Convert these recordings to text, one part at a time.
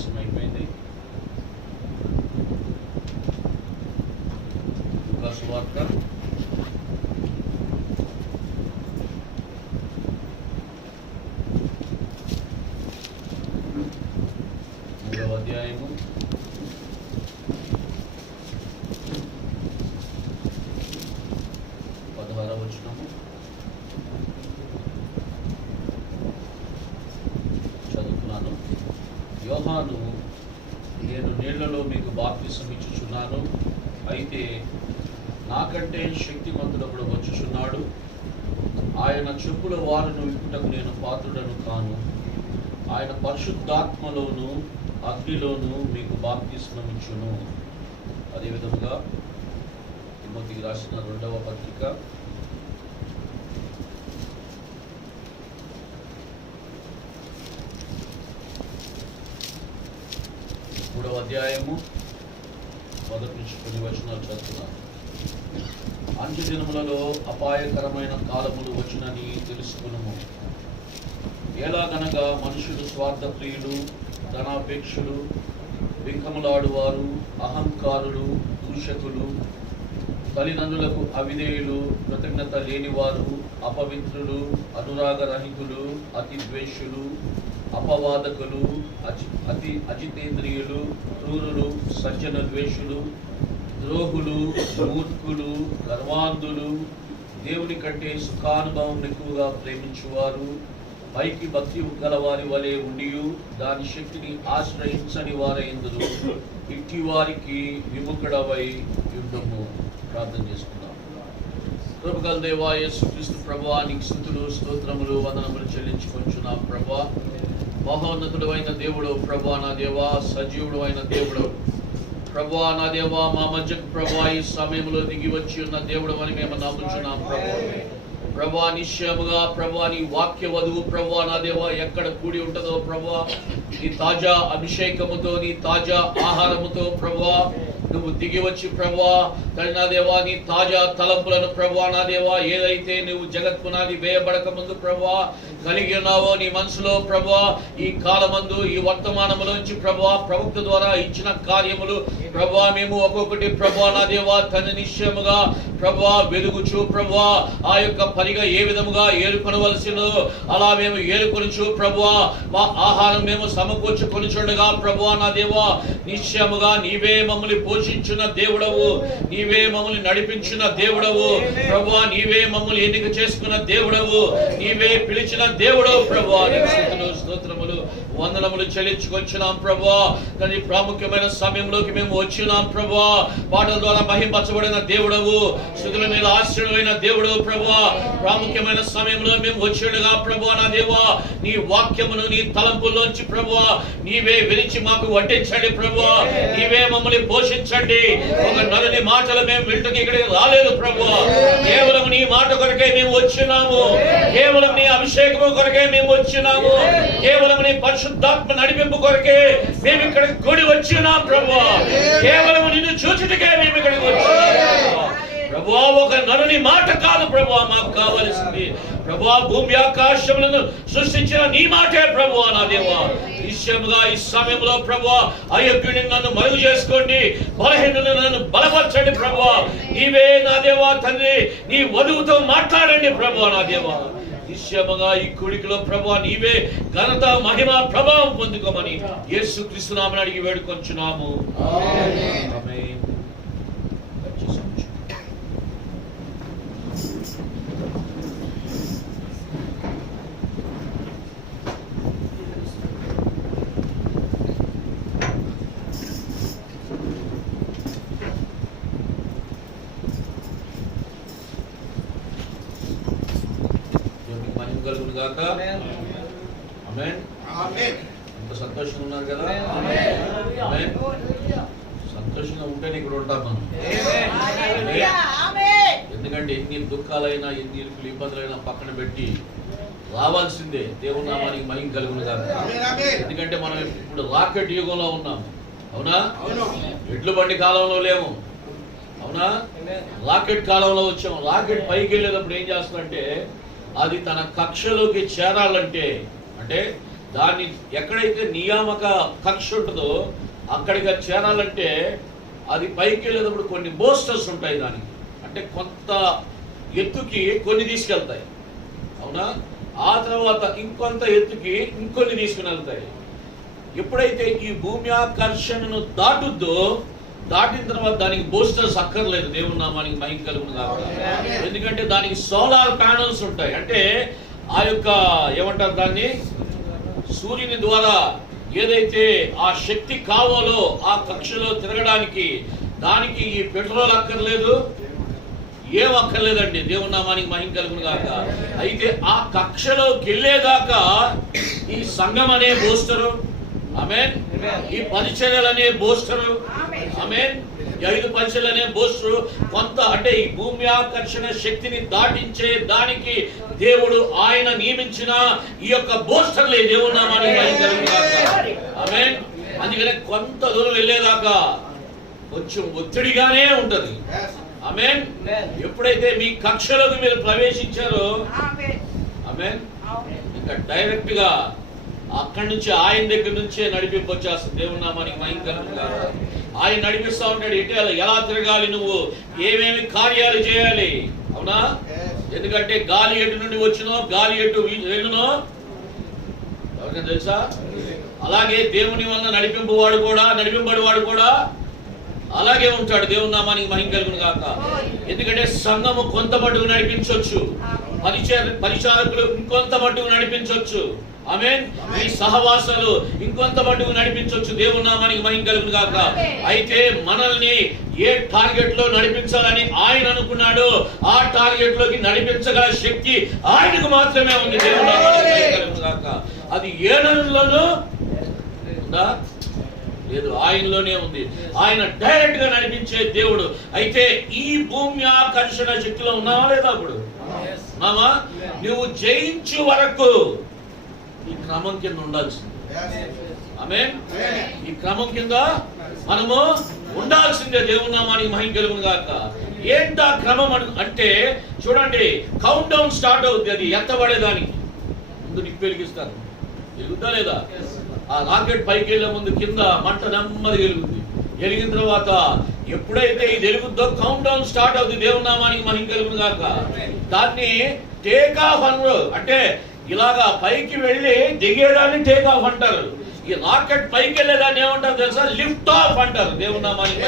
ఆలస్యం అయిపోయింది. లూకా సువార్త 3వ అధ్యాయము 16వ వచనము. చదువుతున్నాను. యోహాను, నేను నీళ్లలో మీకు బాప్తిసం ఇచ్చుచున్నాను, అయితే నాకంటే శక్తిమంతుడొకడు వచ్చుచున్నాడు, ఆయన చెప్పుల వారును విప్పుటకు నేను పాత్రుడను కాను. ఆయన పరిశుద్ధాత్మలోను అగ్నిలోను మీకు బాప్తిస్మం ఇచ్చును. అదేవిధంగా తిమోతికి రాసిన 2వ పత్రిక 3వ అధ్యాయము 1 నుంచి 10 వచనాలు చదువుతున్నాను. అంత్య దినములలో అపాయకరమైన కాలములు వచ్చునని తెలుసుకునుము. ఎలాగనగా మనుషులు స్వార్థప్రియులు, ధనాపేక్షులు, బింకములాడువారు, అహంకారులు, దూషకులు, తల్లిదండ్రులకు అవిధేయులు, కృతజ్ఞత లేనివారు, అపవిత్రులు, అనురాగరహితులు, అతి ద్వేషులు, అపవాదకులు, అజితేంద్రియులు, క్రూరులు, సజ్జన ద్వేషులు, ద్రోహులు, మూర్ఖులు, గర్వాంధులు, దేవుని కంటే సుఖానుభవం ఎక్కువగా ప్రేమించువారు, పైకి భక్తి గలవారి వలె ఉండియు దాని శక్తిని ఆశ్రయించని వారైందురు. ఇట్టి వారికి విముఖుడవై యుద్ధము. ప్రార్థన చేసుకుందాం. కృపగల దేవా యేసుక్రీస్తు ప్రభువా, నీకు స్తుతులు స్తోత్రములు వందనములు చెల్లించుకొంచున్నాం. ప్రభువా, మహోన్నతుడు అయిన దేవుడు, ప్రభువా నా దేవా, సజీవుడు అయిన దేవుడు, ప్రభువా నా దేవా, మా మధ్యకు ప్రభువా ఈ సమయంలో దిగి వచ్చి ఉన్న దేవుడు అని మేము నమ్ముచున్నాం. ప్రభువా నిశ్చయముగా ప్రభువా నీ వాక్య వధువు ప్రభువా నా దేవా ఎక్కడ కూడి ఉంటుందో ప్రభువా, నీ తాజా అభిషేకముతో, నీ తాజా ఆహారముతో ప్రభువా నువ్వు దిగి వచ్చి ప్రభువా తల్లి నా దేవా నీ తాజా తలంపులను ప్రభువా నా దేవా ఏదైతే నువ్వు జగత్పునాది వేయబడక ముందు ప్రభువా కలిగి ఉన్నావో నీ మనసులో ప్రభువా ఈ కాలమందు ఈ వర్తమానములోంచి ప్రభువా ప్రవక్త ద్వారా ఇచ్చిన కార్యములు ప్రభువా మేము ఒక్కొక్కటి ప్రభువా నా దేవా తన నిశ్చయముగా ప్రభువా వెలుగుచు ప్రభువా ఆ యొక్క పనిగా ఏ విధముగా ఏరుకొనవలసినో అలా మేము ఏరుకొనుచు ప్రభువా మా ఆహారం మేము సమకూర్చుకొనుచుండగా ప్రభువా నా దేవా నిశ్చయముగా నీవే మమ్మల్ని పోషించిన దేవుడవు, నీవే మమ్మల్ని నడిపించిన దేవుడవు ప్రభువా, నీవే మమ్మల్ని ఎన్నిక చేసుకున్న దేవుడవు, నీవే పిలిచిన దేవుడవు ప్రభువా. స్తోత్రములు వందనములు చెల్లించుకొచ్చినాం ప్రభువా. కానీ ప్రాముఖ్యమైన సమయంలోకి మేము వచ్చినాం ప్రభువా. పాటల ద్వారా మహింపరచబడిన దేవుడవు, స్తుతుల మీద ఆశ్రయమైన దేవుడు ప్రభువా. ప్రాముఖ్యమైన సమయంలో మేము వచ్చేడుగా ప్రభువా నా దేవా నీ వాక్యమును నీ తలంపుల్లోంచి ప్రభువా నీవే విరిచి మాకు వడ్డించండి ప్రభువా, నీవే మమ్మల్ని పోషించండి. ఒక నలుని మాటలు మేము వింటకి ఇక్కడికి రాలేదు ప్రభువా, కేవలం నీ మాట కొరకే మేము వచ్చినాము, కేవలం నీ అభిషేకము కొరకే మేము వచ్చినాము, కేవలం నీ పరిశుద్ధాత్మ నడిపింపు కొరకే మేము ఇక్కడికి కూడి వచ్చినాం ప్రభువా, కేవలం నిన్ను చూచుటకే మేము ఇక్కడికి వచ్చినాం ప్రభువా. ఒక నరుని మాట కాదు ప్రభువా మాకు కావలసింది ప్రభువా, భూమి ఆకాశములను సృష్టించిన నీ మాటే ప్రభువా నా దేవా. నిశ్చయముగా ఈ సమయంలో ప్రభువా అయోగ్యుని నన్ను మరుగు చేసుకోండి, బలహీనులను నన్ను బలపరచండి ప్రభువా. నీవే నా దేవా తండ్రి నీ వధువుతో మాట్లాడండి ప్రభువా నా దేవా. నిశ్చయముగా ఈ కుడికిలో ప్రభువా నీవే ఘనత మహిమ ప్రభావం పొందుకోమని యేసుక్రీస్తు నామమున అడిగి వేడుకొంచున్నాము. ఆమేన్. కలుగును గాక. ఆమేన్. ఆమేన్. అంత సంతోషంగా ఉన్నారు కదా. ఆమేన్. సంతోషంగా ఉంటేనే ఇక్కడ ఉంటాం మనం. ఎందుకంటే ఎన్ని దుఃఖాలైనా ఎన్ని ఇరుకులు ఇబ్బందులైనా పక్కన పెట్టి రావాల్సిందే. దేవుని నామానికి మహిమ కలుగును గాక. ఎందుకంటే మనం ఇప్పుడు రాకెట్ యుగంలో ఉన్నాం. అవునా? ఎడ్లు బండి కాలంలో లేము. అవునా? రాకెట్ కాలంలో వచ్చాం. రాకెట్ పైకి వెళ్ళేటప్పుడు ఏం చేస్తుందంటే అది తన కక్షలోకి చేరాలంటే అంటే దాన్ని ఎక్కడైతే నియామక కక్ష ఉంటుందో అక్కడికి చేరాలంటే అది పైకి వెళ్ళేటప్పుడు కొన్ని బోస్టర్స్ ఉంటాయి దానికి, అంటే కొంత ఎత్తుకి కొన్ని తీసుకెళ్తాయి, అవునా? ఆ తర్వాత ఇంకొంత ఎత్తుకి ఇంకొన్ని తీసుకుని వెళ్తాయి. ఎప్పుడైతే ఈ భూమి ఆకర్షణను దాటుద్దో, దాటిన తర్వాత దానికి బూస్టర్స్ అక్కర్లేదు. దేవుని నామానికి మహిమ కలుగును గాక. ఎందుకంటే దానికి సోలార్ ప్యానల్స్ ఉంటాయి. అంటే ఆ యొక్క ఏమంటారు దాన్ని, సూర్యుని ద్వారా ఏదైతే ఆ శక్తి కావాలో ఆ కక్షలో తిరగడానికి దానికి ఈ పెట్రోల్ అక్కర్లేదు, ఏం అక్కర్లేదండి. దేవుని నామానికి మహిమ కలుగును గాక. అయితే ఆ కక్షలోకి వెళ్ళేదాకా ఈ సంఘం అనే బూస్టరు, ఆమేన్, ఈ పరిచర్యలు అనే బూస్టరు, ఆమేన్, 5 పరిచర్యలు అనే బూస్టరు కొంత, అంటే ఈ భూమి ఆకర్షణ శక్తిని దాటించే దానికి దేవుడు ఆయన నియమించిన ఈ యొక్క బూస్టర్లే. దేవుని నామానికి మహిమ కలుగును గాక. ఆమేన్. అందుకనే కొంత దూరం వెళ్ళేదాకా కొంచెం ఒత్తిడిగానే ఉంటది. ఆమేన్. ఎప్పుడైతే మీ కక్షలోకి మీరు ప్రవేశించారో, ఆమేన్, ఇంకా డైరెక్ట్ గా అక్కడి నుంచి ఆయన దగ్గర నుంచే నడిపింపు వచ్చేస్తుంది. దేవుని నామానికి మహిమ కలుగును గాక. ఆయన నడిపిస్తా ఉంటాడు. ఎలా తిరగాలి, నువ్వు ఏమేమి కార్యాలు చేయాలి, అవునా? ఎందుకంటే గాలి ఎటు నుండి వచ్చినో గాలి ఎటు వెళ్ళునో ఎవరికైనా తెలుసా? అలాగే దేవుని వల్ల నడిపింపబడి వాడు కూడా అలాగే ఉంటాడు. దేవుని నామానికి మహిమ కలుగును గాక. ఎందుకంటే సంఘము కొంత మట్టుకు నడిపించవచ్చు, పరిచారకులు ఇంకొంత మట్టుకు నడిపించవచ్చు, ఆమేన్, ఈ సహవాసాలు ఇంకొంత మట్టుకు నడిపించవచ్చు. దేవుని నామానికి మహిమ కలుగును గాక. అయితే మనల్ని ఏ టార్గెట్ లో నడిపించాలని ఆయన అనుకున్నాడో ఆ టార్గెట్ లోకి నడిపించగల శక్తి ఆయనకు మాత్రమే ఉంది. దేవుని నామానికి మహిమ కలుగును గాక. అది ఏ నరుల్లోనూ ఉందా? లేదు, ఆయనలోనే ఉంది. ఆయన డైరెక్ట్ గా నడిపించే దేవుడు. అయితే ఈ భూమి ఆకర్షణ శక్తిలో ఉన్నావా లేదా? అప్పుడు మామా, నువ్వు జయించు వరకు ఈ క్రమం కింద ఉండాల్సింది. ఆమేన్. ఈ క్రమం కింద మనము ఉండాల్సిందే. దేవుని నామానికి మహిమ కలుగును గాక. ఏంటా క్రమం అంటే చూడండి, కౌంట్ డౌన్ స్టార్ట్ అవుతుంది. అది ఎత్తబడేదానికి ముందు నిప్పు వెలిగిస్తారు. వెలుగుతా లేదా? ఆ రాకెట్ పైకి వెళ్లే ముందు కింద మంట నెమ్మది వెలుగుతుంది. వెలిగిన తర్వాత ఎప్పుడైతే ఇది వెలుగుద్దో కౌంట్ డౌన్ స్టార్ట్ అవుతుంది. దేవుని నామానికి మహిమ కలుగును గాక. దాన్ని టేక్ ఆఫ్ అనరు. అంటే ఇలాగా పైకి వెళ్ళి దిగేదాన్ని టేక్ ఆఫ్ అంటారు. ఈ రాకెట్ పైకి వెళ్ళేదాన్ని ఏమంటారు తెలుసా? లిఫ్ట్ ఆఫ్ అంటారు. దేవుని నామానికి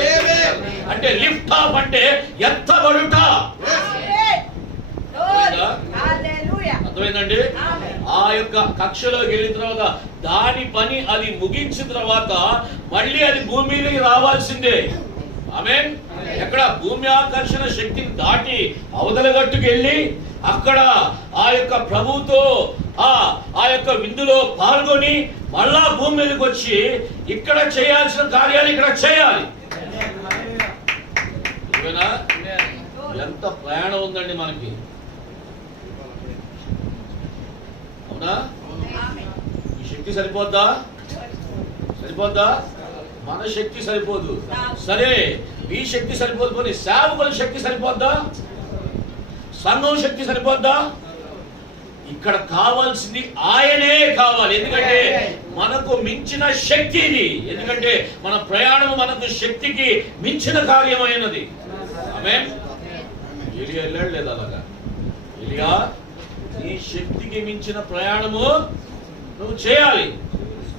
అంటే లిఫ్ట్ ఆఫ్ అంటే ఎత్తబడుట. అర్థమైందండి? ఆ యొక్క కక్షలోకి వెళ్ళిన తర్వాత దాని పని అది ముగించిన తర్వాత మళ్ళీ అది భూమి మీదకి రావాల్సిందే. ఆమేన్. ఎక్కడ భూమి ఆకర్షణ శక్తిని దాటి అవతల గట్టుకు వెళ్ళి అక్కడ ఆ యొక్క ప్రభుతో ఆ యొక్క విందులో పాల్గొని మళ్ళా భూమి మీదకి వచ్చి ఇక్కడ చేయాల్సిన కార్యాలు ఇక్కడ చేయాలి. ఎంత ప్రయాణం ఉందండి మనకి, అవునా? ఈ శక్తి సరిపోద్దా? మన శక్తి సరిపోదు. సరే, ఈ శక్తి సరిపోదు, పోనీ సేవకుల శక్తి సరిపోద్దా? సంఘం శక్తి సరిపోద్దా? ఇక్కడ కావాల్సింది ఆయనే కావాలి. ఎందుకంటే మనకు మించిన శక్తి ఇది. ఎందుకంటే మన ప్రయాణం మనకు శక్తికి మించిన కార్యమైనది. ఆమేన్. ఎలియా వెళ్ళాడు లేదా? అలాగా ఎలియా, నీ శక్తికి మించిన ప్రయాణము నువ్వు చేయాలి.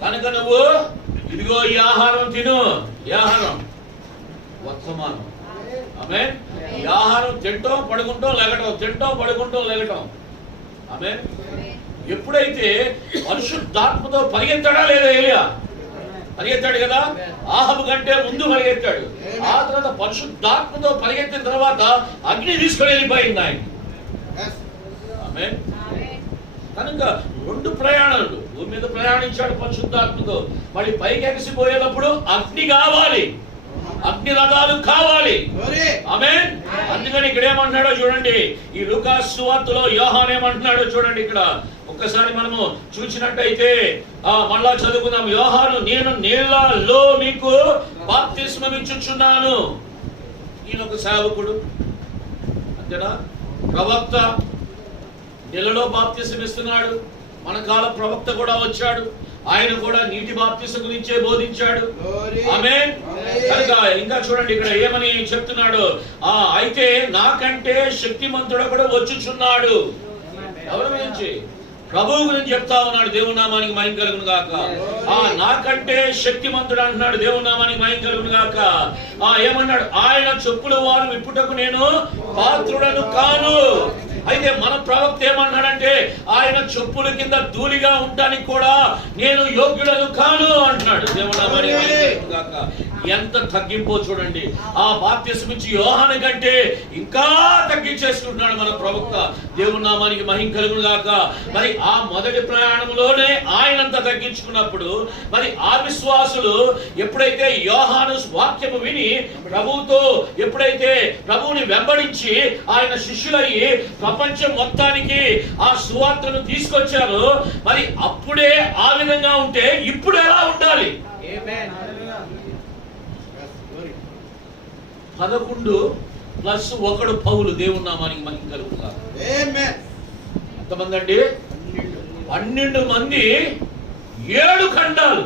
కనుక నువ్వు ఇదిగో ఈ ఆహారం తిను. ఈ ఆహారం వర్తమానం. ఆమేన్. ఈ ఆహారం తింటాం, పడుకుంటాం, లెగటం, తింటాం, పడుకుంటాం, లెగటం. ఆమేన్. ఎప్పుడైతే పరిశుద్ధాత్మతో పరిగెత్తాడా లేదా? ఎలియా పరిగెత్తాడు కదా. ఆహాబు కంటే ముందు పరిగెత్తాడు. ఆ తర్వాత పరిశుద్ధాత్మతో పరిగెత్తిన తర్వాత అగ్ని తీసుకొని వెళ్ళిపోయింది ఆయన. ఆమేన్. కనుక 2 ప్రయాణాలు. భూమి మీద ప్రయాణించాడు పరిశుద్ధాత్మతో, మళ్ళీ పైకి ఎగసిపోయేటప్పుడు అగ్ని కావాలి, అగ్ని రథాలు కావాలి. ఆమేన్. అందుకని ఇక్కడ ఏమంటున్నాడో చూడండి. ఈ లూకాసు సువార్తలో యోహాను ఏమంటున్నాడో చూడండి. ఇక్కడ ఒక్కసారి మనము చూసినట్టయితే మళ్ళా చదువుకుందాం. యోహాను, నేను నీళ్లలో మీకు బాప్తిస్మం ఇచ్చుచున్నాను. ఈయన ఒక సేవకుడు, అంతేనా? ప్రవక్త నీళ్లలో బాప్తిస్మం ఇస్తున్నాడు. మన కాల ప్రవక్త కూడా వచ్చాడు, ఆయన కూడా నీటి బాప్తిసం గురించే బోధించాడు. ఆమేన్. కనుక ఇంకా చూడండి ఇక్కడ ఏమని చెప్తున్నాడు, అయితే నాకంటే శక్తిమంతుడు కూడా వచ్చుచున్నాడు. ఎవరి గురించి? ప్రభువు గురించి చెప్తా ఉన్నాడు. దేవుని నామానికి మహిమ కలుగును గాక. నాకంటే శక్తిమంతుడు అంటున్నాడు. దేవుని నామానికి మహిమ కలుగును గాక. ఏమన్నాడు? ఆయన చెప్పుల వారు విప్పుటకు నేను పాత్రుడను కాను. అయితే మన ప్రవక్త ఏమన్నాడంటే ఆయన చెప్పుల కింద ధూళిగా ఉండడానికి కూడా నేను యోగ్యుడను కాను అంటున్నాడు. దేవుని నామానికి మహిమ కలుగును గాక. ఎంత తగ్గింపో చూడండి. ఆ బాప్తిసం ఇచ్చి యోహాను కంటే ఇంకా తగ్గించేసుకుంటున్నాడు మన ప్రవక్త. దేవుని నామానికి మహిమ కలుగును గాక. మరి ఆ మొదటి ప్రయాణంలోనే ఆయనంత తగ్గించుకున్నప్పుడు మరి ఆ విశ్వాసులు ఎప్పుడైతే యోహాను వాక్యము విని ప్రభువుతో ఎప్పుడైతే ప్రభువుని వెంబడించి ఆయన శిష్యులయ్యి ప్రపంచం మొత్తానికి ఆ సువార్తను తీసుకొచ్చారో మరి అప్పుడే ఆ విధంగా ఉంటే ఇప్పుడు ఎలా ఉండాలి? 11 ప్లస్ 1 పౌలు. దేవుని నామానికి మహిమ కలుగును గాక. ఎంతమంది అండి? 12 మంది 7 ఖండాలు.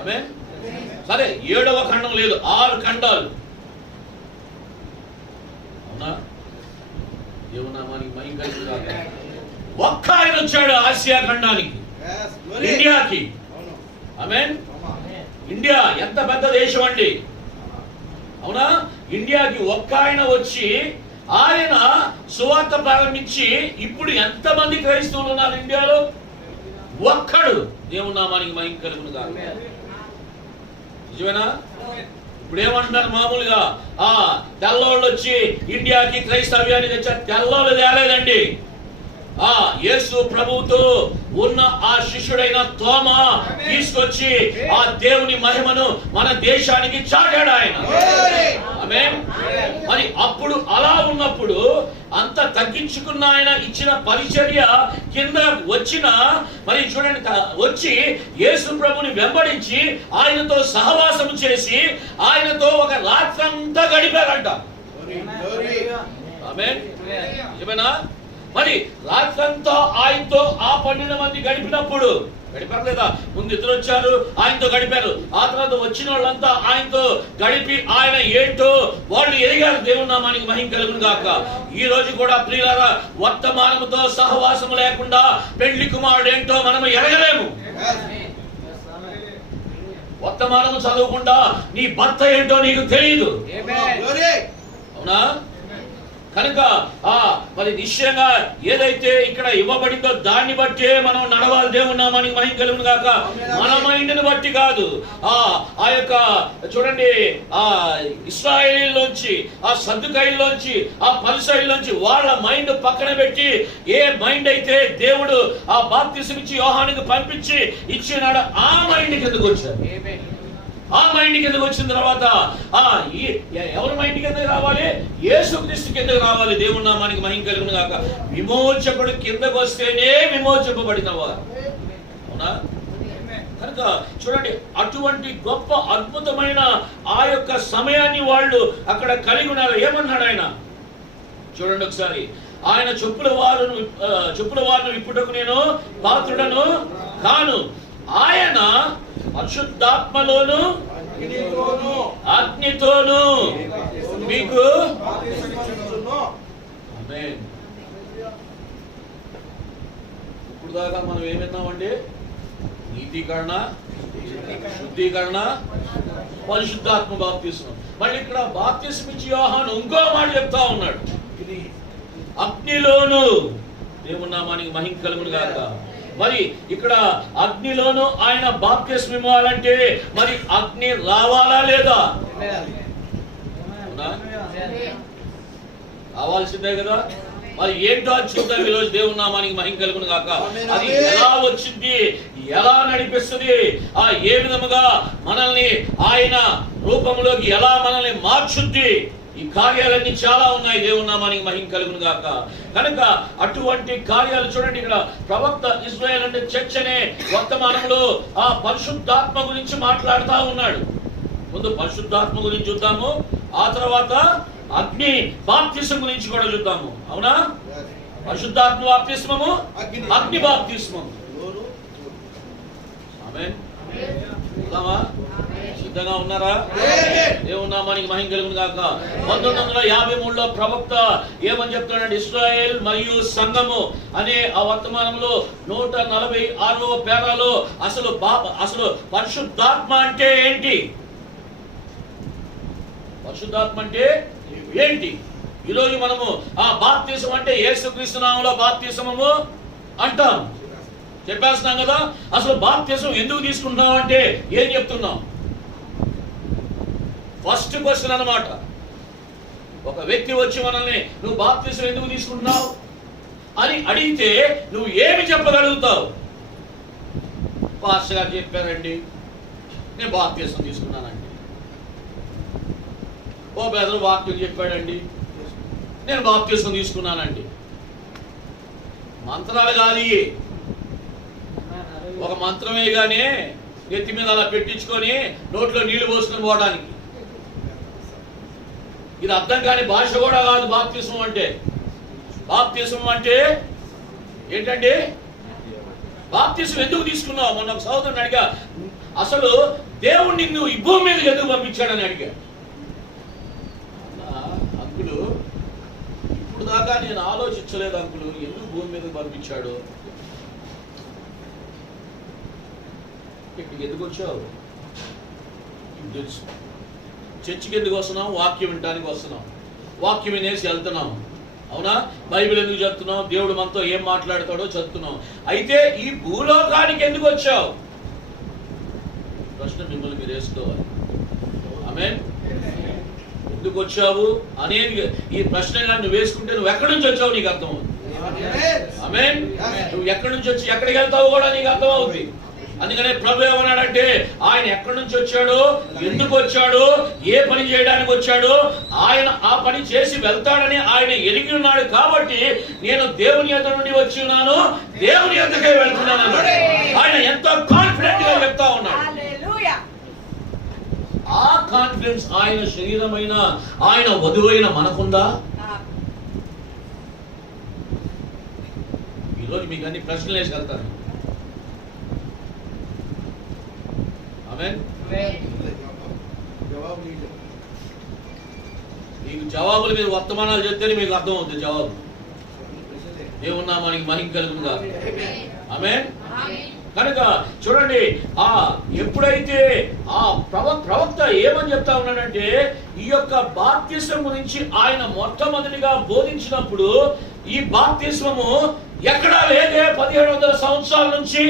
ఆమేన్. సరే 7వ ఖండం లేదు, 6 ఖండాలు. అవునా? దేవుని నామానికి మహిమ కలుగును గాక. ఒక్క ఆయన వచ్చాడు ఆసియా ఖండానికి, ఇండియాకి. ఆమేన్. ఇండియా ఎంత పెద్ద దేశం అండి, అవునా? ఇండియాకి ఒక్క ఆయన వచ్చి ఆయన సువార్త ప్రారంభించి ఇప్పుడు ఎంతమంది క్రైస్తవులు ఉన్నారు ఇండియాలో? ఒక్కడు. దేవుని నామానికి మహిమ కలుగును గాక. నిజమేనా? ఇప్పుడు ఏమంటున్నారు మామూలుగా తెల్లోళ్ళు వచ్చి ఇండియాకి క్రైస్తవ్యాన్ని తెచ్చారు. తెల్లోళ్ళు తేలేదండి. యేసు ప్రభువుతో ఉన్న ఆ శిష్యుడైన తోమా తీసుకొచ్చి ఆ దేవుని మహిమను మన దేశానికి చాటాడు ఆయన. ఆమేన్. మరి అప్పుడు అలా ఉన్నప్పుడు అంత తగ్గించుకున్న ఆయన ఇచ్చిన పరిచర్య కింద వచ్చిన మరి చూడండి వచ్చి యేసు ప్రభుని వెంబడించి ఆయనతో సహవాసం చేసి ఆయనతో ఒక రాత్రంతా గడిపారంట. ఆమేన్. ఏమైనా మరి రాత్రంతా ఆయనతో ఆ 12 మంది గడిపినప్పుడు గడిపారు లేదా? ముందు ఇద్దరు వచ్చారు, ఆయనతో గడిపారు. ఆ తర్వాత వచ్చిన వాళ్ళంతా ఆయనతో గడిపి ఆయన ఏంటో వాళ్ళు ఎదిగారు. దేవుని నామానికి మహిమ కలుగును గాక. ఈ రోజు కూడా ప్రియులారా, వర్తమానముతో సహవాసం లేకుండా పెళ్లి కుమారుడు ఏంటో మనం ఎరగలేము. వర్తమానము చదవకుండా నీ భర్త ఏంటో నీకు తెలియదు. అవునా? కనుక మరి నిశ్చయంగా ఏదైతే ఇక్కడ ఇవ్వబడిందో దాన్ని బట్టే మనం నడవాలి. దేవుని నామానికి మహిమ కలుగును గాక. మన మైండ్ని బట్టి కాదు. ఆ యొక్క చూడండి ఇశ్రాయేలీలోంచి ఆ సద్దుకైలోంచి ఆ పరిసయ్యులోంచి వాళ్ళ మైండ్ పక్కన పెట్టి ఏ మైండ్ అయితే దేవుడు ఆ బాప్తిసం ఇచ్చి యోహానుకి పంపించి ఇచ్చినాడు ఆ మైండ్ కిందకు వచ్చారు. ఆ మైండ్ కిందకు వచ్చిన తర్వాత ఎవరి మైండ్ కిందకి రావాలి? యేసుక్రీస్తు కిందకు రావాలి. దేవుని నామానికి మహిమ కలుగును గాక. విమోచకుడు కిందకు వస్తేనే విమోచింపబడినవారు. అవునా? కనుక చూడండి, అటువంటి గొప్ప అద్భుతమైన ఆ యొక్క సమయాన్ని వాళ్ళు అక్కడ కలిగి ఉన్నారు. ఏమన్నాడు ఆయన? చూడండి ఒకసారి. ఆయన చెప్పుల వారును విప్పుటకు నేను పాత్రుడను కాను. ఆయన పరిశుద్ధాత్మలోను అగ్నితోను మీకు ఇప్పుడు దాకా మనం ఏమిన్నామండి? నీతీకరణ, శుద్ధీకరణ, పరిశుద్ధాత్మ బాప్తిసం. మళ్ళీ ఇక్కడ బాప్తిసం ఇచ్చి యోహాను ఇంకో మాట చెప్తా ఉన్నాడు, అగ్నిలోను. దేవుని నామానికి మహిమ కలుగును గాక. మరి ఇక్కడ అగ్నిలోను ఆయన బాప్తిసం ఇవ్వాలంటే మరి అగ్ని రావాలా లేదా? రావాల్సిందే కదా. మరి ఏంటో చూద్దాం ఈరోజు. దేవుని నామానికి మహిమ కలుగును గాక. అది ఎలా వచ్చింది, ఎలా నడిపిస్తుంది, ఏ విధముగా మనల్ని ఆయన రూపంలోకి ఎలా మనల్ని మార్చుద్ది, ఈ కార్యాలన్నీ చాలా ఉన్నాయి. దేవుని నామానికి మహిమ కలుగును గాక. కనుక అటువంటి కార్యాలు చూడండి. ఇక్కడ ప్రవక్త ఇశ్రాయేలు అంటే చర్చ్ అనే వర్తమానంలో ఆ పరిశుద్ధాత్మ గురించి మాట్లాడుతూ ఉన్నాడు. ముందు పరిశుద్ధాత్మ గురించి చూద్దాము, ఆ తర్వాత అగ్ని బాప్తిసం గురించి కూడా చూద్దాము. అవునా? పరిశుద్ధాత్మ బాప్తిస్మము, అగ్ని బాప్తిస్మము. ఆమేన్. సిద్ధంగా ఉన్నారా? దేవుని నామానికి మహిమ కలుగును గాక. 1953లో ప్రవక్త ఏమని చెప్తున్నాడు? ఇశ్రాయేల్ మరియు సంఘము అనే ఆ వర్తమానంలో 146వ పేరాలో అసలు పరిశుద్ధాత్మ అంటే ఏంటి? పరిశుద్ధాత్మ అంటే ఏంటి? ఈరోజు మనము ఆ బాప్తిసం అంటే యేసుక్రీస్తు నామములో బాప్తిసమము అంటాం, చెప్పేస్తున్నాం కదా. అసలు బాప్తిసం ఎందుకు తీసుకుంటున్నాం అంటే ఏం చెప్తున్నాం? ఫస్ట్ క్వశ్చన్ అన్నమాట. ఒక వ్యక్తి వచ్చి మనల్ని నువ్వు బాప్తిసం ఎందుకు తీసుకుంటున్నావు అని అడిగితే నువ్వు ఏమి చెప్పగలుగుతావు? పాస్టర్ గారు చెప్పారండి, నేను బాప్తిసం తీసుకున్నానండి. ఓ బ్రదర్ వాక్యం చెప్పాడండి, నేను బాప్తిసం తీసుకున్నానండి. మంత్రాలు కాదు, ఒక మంత్రమే గానే నెత్తి మీద అలా పెట్టించుకొని నోట్లో నీళ్లు పోసుకొని పోవడానికి. ఇది అర్థం కాని భాష కూడా కాదు బాప్తిసం అంటే. బాప్తిసం అంటే ఏంటండి? బాప్తిసం ఎందుకు తీసుకున్నావు? మొన్న ఒక సహోదరుని అడిగా, అసలు దేవుడు నిన్ను ఈ భూమి మీదకి ఎందుకు పంపించాడని అడిగా. అంకులు, ఇప్పుడు దాకా నేను ఆలోచించలేదు అంకులు, ఎందుకు భూమి మీదకి పంపించాడు. ఇక్కడికి ఎందుకు వచ్చావు? తెలుసు. చర్చికి ఎందుకు వస్తున్నాం? వాక్యం వినడానికి వస్తున్నాం. వాక్యం వినేసి వెళ్తున్నాం, అవునా? బైబిల్ ఎందుకు చదువుతున్నాం? దేవుడు మనతో ఏం మాట్లాడతాడో చదువుతున్నాం. అయితే ఈ భూలోకానికి ఎందుకు వచ్చావు? ప్రశ్న మిమ్మల్ని మీరు వేసుకోవాలి. ఆమేన్. ఎందుకు వచ్చావు అనేది ఈ ప్రశ్న నువ్వు వేసుకుంటే నువ్వు ఎక్కడి నుంచి వచ్చావు నీకు అర్థం అవుతుంది. ఆమేన్. నువ్వు ఎక్కడి నుంచి వచ్చి ఎక్కడికి వెళ్తావు కూడా నీకు అర్థం అవుతుంది. అందుకనే ప్రభు ఏమన్నాడంటే ఆయన ఎక్కడి నుంచి వచ్చాడు, ఎందుకు వచ్చాడు, ఏ పని చేయడానికి వచ్చాడు, ఆయన ఆ పని చేసి వెళ్తాడని ఆయన ఎరిగి ఉన్నాడు. కాబట్టి నేను దేవుని యొద్ద నుండి వచ్చి ఉన్నాను, దేవుని యొద్దకే వెళ్తున్నాను అన్నాడు. ఆయన ఎంతో కాన్ఫిడెంట్ గా చెప్తా ఉన్నాడు. ఆ కాన్ఫిడెన్స్ ఆయన శరీరమైన ఆయన వధువైన మనకుందా? ఈరోజు మీకు అన్ని ప్రశ్నలు వేసి వెళ్తాను. మీకు జవాబులు మీరు వర్తమానాలు చెప్తేనే మీకు అర్థం అవుతుంది జవాబు. దేవుని నామానికి మహిమ కలుగును గాక. ఆమేన్. కనుక చూడండి, ఎప్పుడైతే ఆ ప్రవక్త ఏమని చెప్తా ఉన్నాడంటే ఈ యొక్క బాప్తిస్మం గురించి ఆయన మొట్టమొదటిగా బోధించినప్పుడు ఈ బాప్తిస్మము ఎక్కడా లేదే. 1700 సంవత్సరాల నుంచి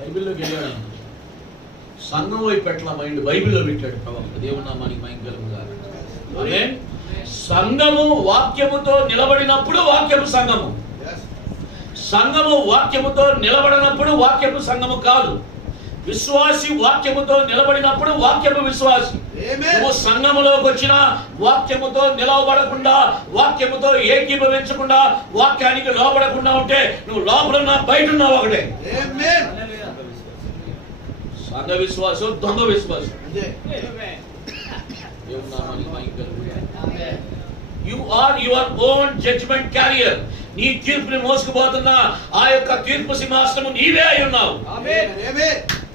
బైబిల్లోకి వెళ్ళాడు. సంఘం వైపు పెట్టల మైండ్ బైబిల్లో పెట్టాడు ప్రవక్త. దేవుని నామానికి మహిమ కలుగును గాక. ఆమేన్. సంఘము వాక్యముతో నిలబడినప్పుడు వాక్యము సంఘము, సంఘము వాక్యముతో నిలబడినప్పుడు వాక్యము సంఘము కాదు. విశ్వాసి వాక్యముతో నిలబడినప్పుడు వాక్యము విశ్వాసి. నువ్వు సంఘములోకి వచ్చిన వాక్యముతో నిలవబడకుండా, వాక్యముతో ఏకీభవించకుండా, వాక్యానికి లోబడకుండా ఉంటే నువ్వు లోపడున్నా బయట ఉన్నావు ఒకటే. సంఘ విశ్వాసం దొంగ విశ్వాసం. You are your own judgment carrier. నీ తీర్పుని మోసుకుపోతున్న ఆ యొక్క తీర్పు సింహాసనము నీవే అయి ఉన్నావు.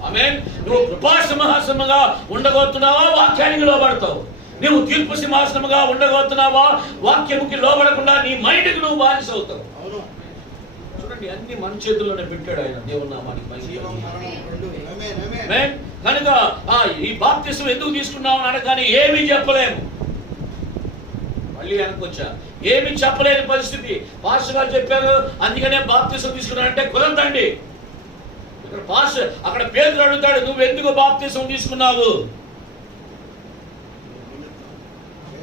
ఆమేన్. నువ్వు కృపా సింహాసనముగా ఉండగోతున్నావా, వాక్యానికి లోబడతావు. నువ్వు తీర్పు సింహాసనముగా ఉండగోతున్నావా, వాక్యముకి లోబడకుండా నీ మైండ్కి నువ్వు బానిస అవుతావు. చూడండి, అన్ని మన చేతుల్లోనే పెట్టాడు ఆయన. దేవుని నామానికి మహిమ. కనుక ఈ బాప్తిసం ఎందుకు తీసుకున్నావు అని అడగానే ఏమీ చెప్పలేము. మళ్ళీ వెనకొచ్చా, ఏమీ చెప్పలేని పరిస్థితి. పాస్టర్ గారు చెప్పారు అందుకనే బాప్తిసం తీసుకున్నానంటే కుదరదండి. ఇక్కడ పాస్టర్ అక్కడ పేతురు అడుగుతాడు, నువ్వు ఎందుకు బాప్తిసం తీసుకున్నావు?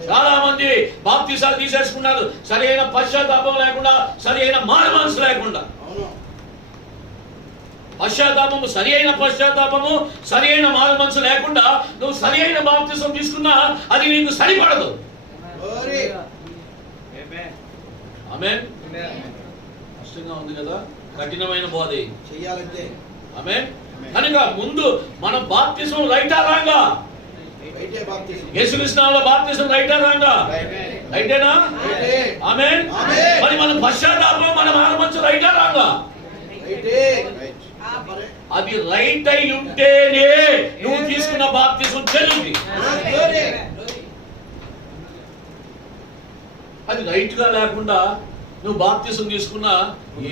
చాలా మంది బాప్తిసాలు తీసేసుకున్నారు సరైన పశ్చాత్తాపం లేకుండా, సరైన మారు మనసు లేకుండా. పశ్చాత్తాపము, సరి అయిన పశ్చాత్తాపము, సరి అయిన మారు మనసు లేకుండా నువ్వు సరి అయిన బాప్తిసం తీసుకున్నా అది నీకు సరిపడదు. ఆమేన్. కష్టంగా ఉంది కదా, కఠినమైన బోధ చేయాలంటే. ఆమేన్. కనుక ముందు మనం బాప్తిసం రైటా రాంగా, యేసుక్రీస్తు నామములో బాప్తిసం రైటా రాంగా, రైటేనా? ఆమేన్. మరి మన పశ్చాత్తాపం మన మానమంచు రైటా రాంగా? అది రైట్ అయి ఉంటేనే నువ్వు తీసుకున్న బాప్తిసం చెల్లింది. అది రైట్ గా లేకుండా నువ్వు బాప్తిసం తీసుకున్నా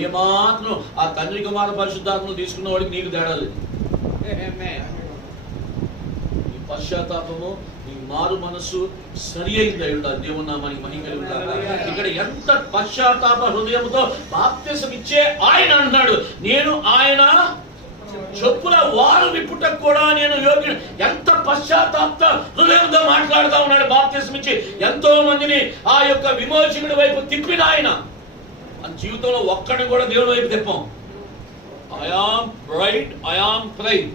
ఏమాత్రం ఆ తండ్రి కుమార పరిశుద్ధాత్మను తీసుకున్న వాడికి నీకు తేడా లేదు. నీ పశ్చాత్తాపము, నీ మారు మనస్సు సరి అయింది ఉండాలి. దేవుని నామానికి మహిమ కలుగుగాక. ఇక్కడ ఎంత పశ్చాత్తాప హృదయంతో బాప్తిసం ఇచ్చే ఆయన అంటున్నాడు, నేను ఆయన చెప్పుల వారు విప్పుటకు కూడా నేను యోగ్యుడు. ఎంత పశ్చాత్తాప హృదయంతో మాట్లాడుతూ ఉన్నాడు. బాప్తిసం ఇచ్చి ఎంతో మందిని ఆ యొక్క విమోచకుడి వైపు తిప్పిన ఆయన మన జీవితంలో ఒక్కడిని కూడా దేవుని వైపు తిప్పాం. I am right, I am pride.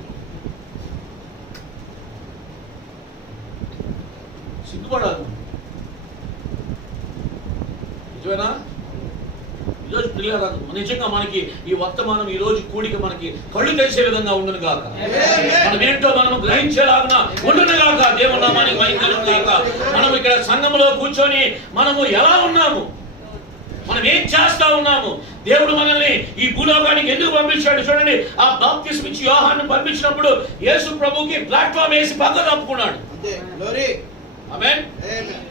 సిగ్గుపడాలి. నిజమేనా? ఈరోజు పిల్లలు నిజంగా మనకి ఈ వర్తమానం, ఈ రోజు కూడిక మనకి కళ్ళు తెరిచే విధంగా ఉండును గాక. మనం ఏంటో మనం గ్రహించేలాగా ఉండును గాక. దేవుని నామానికి మహిమ కలుగుగాక. మనం ఇక్కడ సంఘంలో కూర్చొని మనము ఎలా ఉన్నాము, మనం ఏం చేస్తా ఉన్నాము, దేవుడు మనల్ని ఈ భూలోకానికి ఎందుకు పంపించాడు చూడండి. ఆ బాప్తిసం ఇచ్చి యోహాను పంపించినప్పుడు యేసు ప్రభుకి ప్లాట్ఫామ్ వేసి పక్క తప్పుకున్నాడు. ఆమేన్.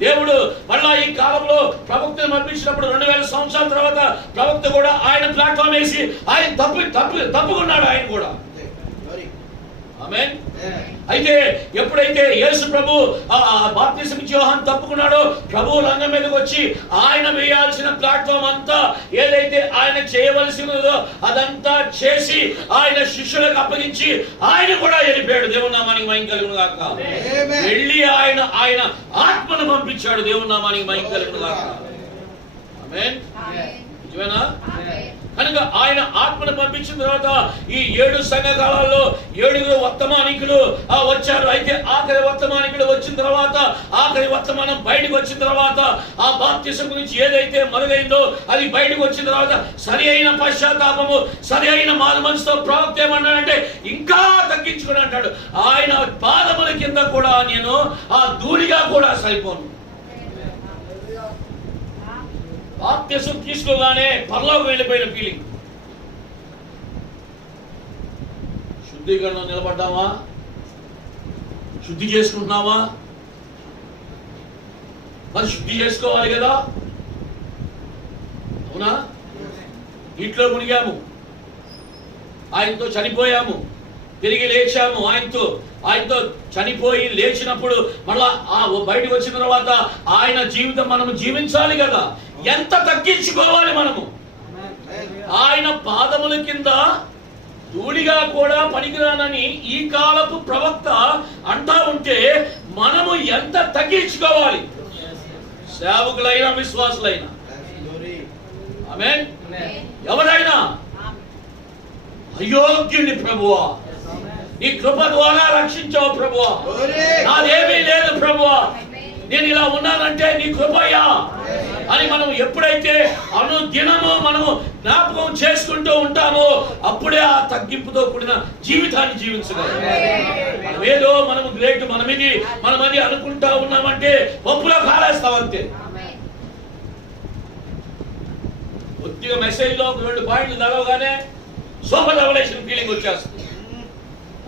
దేవుడు మళ్ళా ఈ కాలంలో ప్రవక్తను పంపించినప్పుడు 2000 సంవత్సరాల తర్వాత ప్రవక్త కూడా ఆయన ప్లాట్ఫామ్ వేసి ఆయన తప్పుకున్నాడు ఆయన కూడా. ఆమేన్. అయితే ఎప్పుడైతే యేసు ప్రభు బాప్తిసం ఇచ్చి యోహాను తప్పుకున్నాడో ప్రభు రంగం మీదకి వచ్చి ఆయన వేయాల్సిన ప్లాట్ఫామ్ అంతా ఏదైతే ఆయన చేయవలసినదో అదంతా చేసి ఆయన శిష్యులకు అప్పగించి ఆయన కూడా వెళ్ళిపోయాడు. దేవుని నామానికి మహిమ కలుగును గాక. వెళ్ళి ఆయన ఆత్మను పంపించాడు. దేవుని నామానికి మహిమ కలుగును గాక. ఆమేన్. నిజమేనా? కనుక ఆయన ఆత్మను పంపించిన తర్వాత ఈ 7 సంఘకాలాల్లో 7 వర్తమానికులు వచ్చారు. అయితే ఆఖరి వర్తమానికుడు వచ్చిన తర్వాత, ఆఖరి వర్తమానం బయటకు వచ్చిన తర్వాత ఆ బాప్తిసం గురించి ఏదైతే మరుగైందో అది బయటకు వచ్చిన తర్వాత సరి అయిన పశ్చాత్తాపము, సరి అయిన మారు మనసుతో ప్రవక్త ఏమన్నాడంటే ఇంకా తగ్గించుకుని అంటాడు, ఆయన పాదముల కింద కూడా నేను ఆ ధూళిగా కూడా సరిపోను. బాప్తిసం తీసుకోగానే పరలోకం వెళ్ళిపోయిన ఫీలింగ్. శుద్ధీకరణ నిలబడ్డావా? శుద్ధి చేసుకుంటున్నావా? మరి శుద్ధి చేసుకోవాలి కదా. అవునా? ఇంట్లో మునిగాము, ఆయనతో చనిపోయాము, తిరిగి లేచాము. ఆయనతో చనిపోయి లేచినప్పుడు మళ్ళా బయటకు వచ్చిన తర్వాత ఆయన జీవితం మనము జీవించాలి కదా. ఎంత తగ్గించుకోవాలి మనము. ఆయన పాదముల కింద ధూళిగా కూడా పనికిరానని ఈ కాలపు ప్రవక్త అంటా ఉంటే మనము ఎంత తగ్గించుకోవాలి. సేవకులైన విశ్వాసులైన. ఆమేన్. ఎవరైనా అయోగ్యుని ప్రభువా, నీ కృప ద్వారా రక్షించావు ప్రభువా, నాదేమీ లేదు ప్రభువా, నేను ఇలా ఉన్నానంటే నీ కృపయ్యా అని మనం ఎప్పుడైతే అనుదినము మనము జ్ఞాపకం చేసుకుంటూ ఉంటామో అప్పుడే ఆ తగ్గింపుతో కూడిన జీవితాన్ని జీవించగలం. మనం ఏదో మనము గ్రేట్, మనమది అనుకుంటా ఉన్నామంటే పప్పులో కాలేస్తామంతే. కొద్దిగా మెసేజ్లో 2 పాయింట్లు చదవగానే సూపర్ రెవల్యూషన్ ఫీలింగ్ వచ్చేస్తుంది.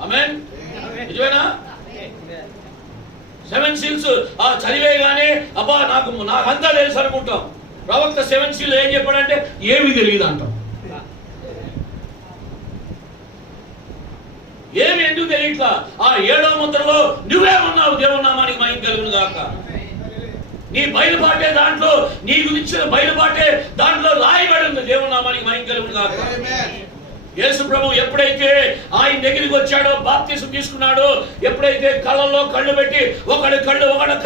ఆమేన్. నిజమేనా? 7 సీల్స్ చదివేగానే అబ్బా నాకంతా తెలుసు అనుకుంటాం. ప్రవక్త 7 సీల్ ఏం చెప్పాడంటే ఏమీ తెలియదు అంటాం. ఏమి ఎందుకు తెలియట్లా? ఆ 7వ ముద్రలో నువ్వే ఉన్నావు. దేవుని నామానికి మహిమ కలుగును గాక. నీ బయలుపాటే దాంట్లో, నీ గురించి బయలుపాటే దాంట్లో రాయబడి ఉంది. దేవుని నామానికి మహిమ కలుగును గాక. యేసు ప్రభు ఎప్పుడైతే ఆయన దగ్గరికి వచ్చాడో, బాప్తిసం తీసుకున్నాడో, ఎప్పుడైతే కళ్ళల్లో కళ్ళు పెట్టి ఒకడు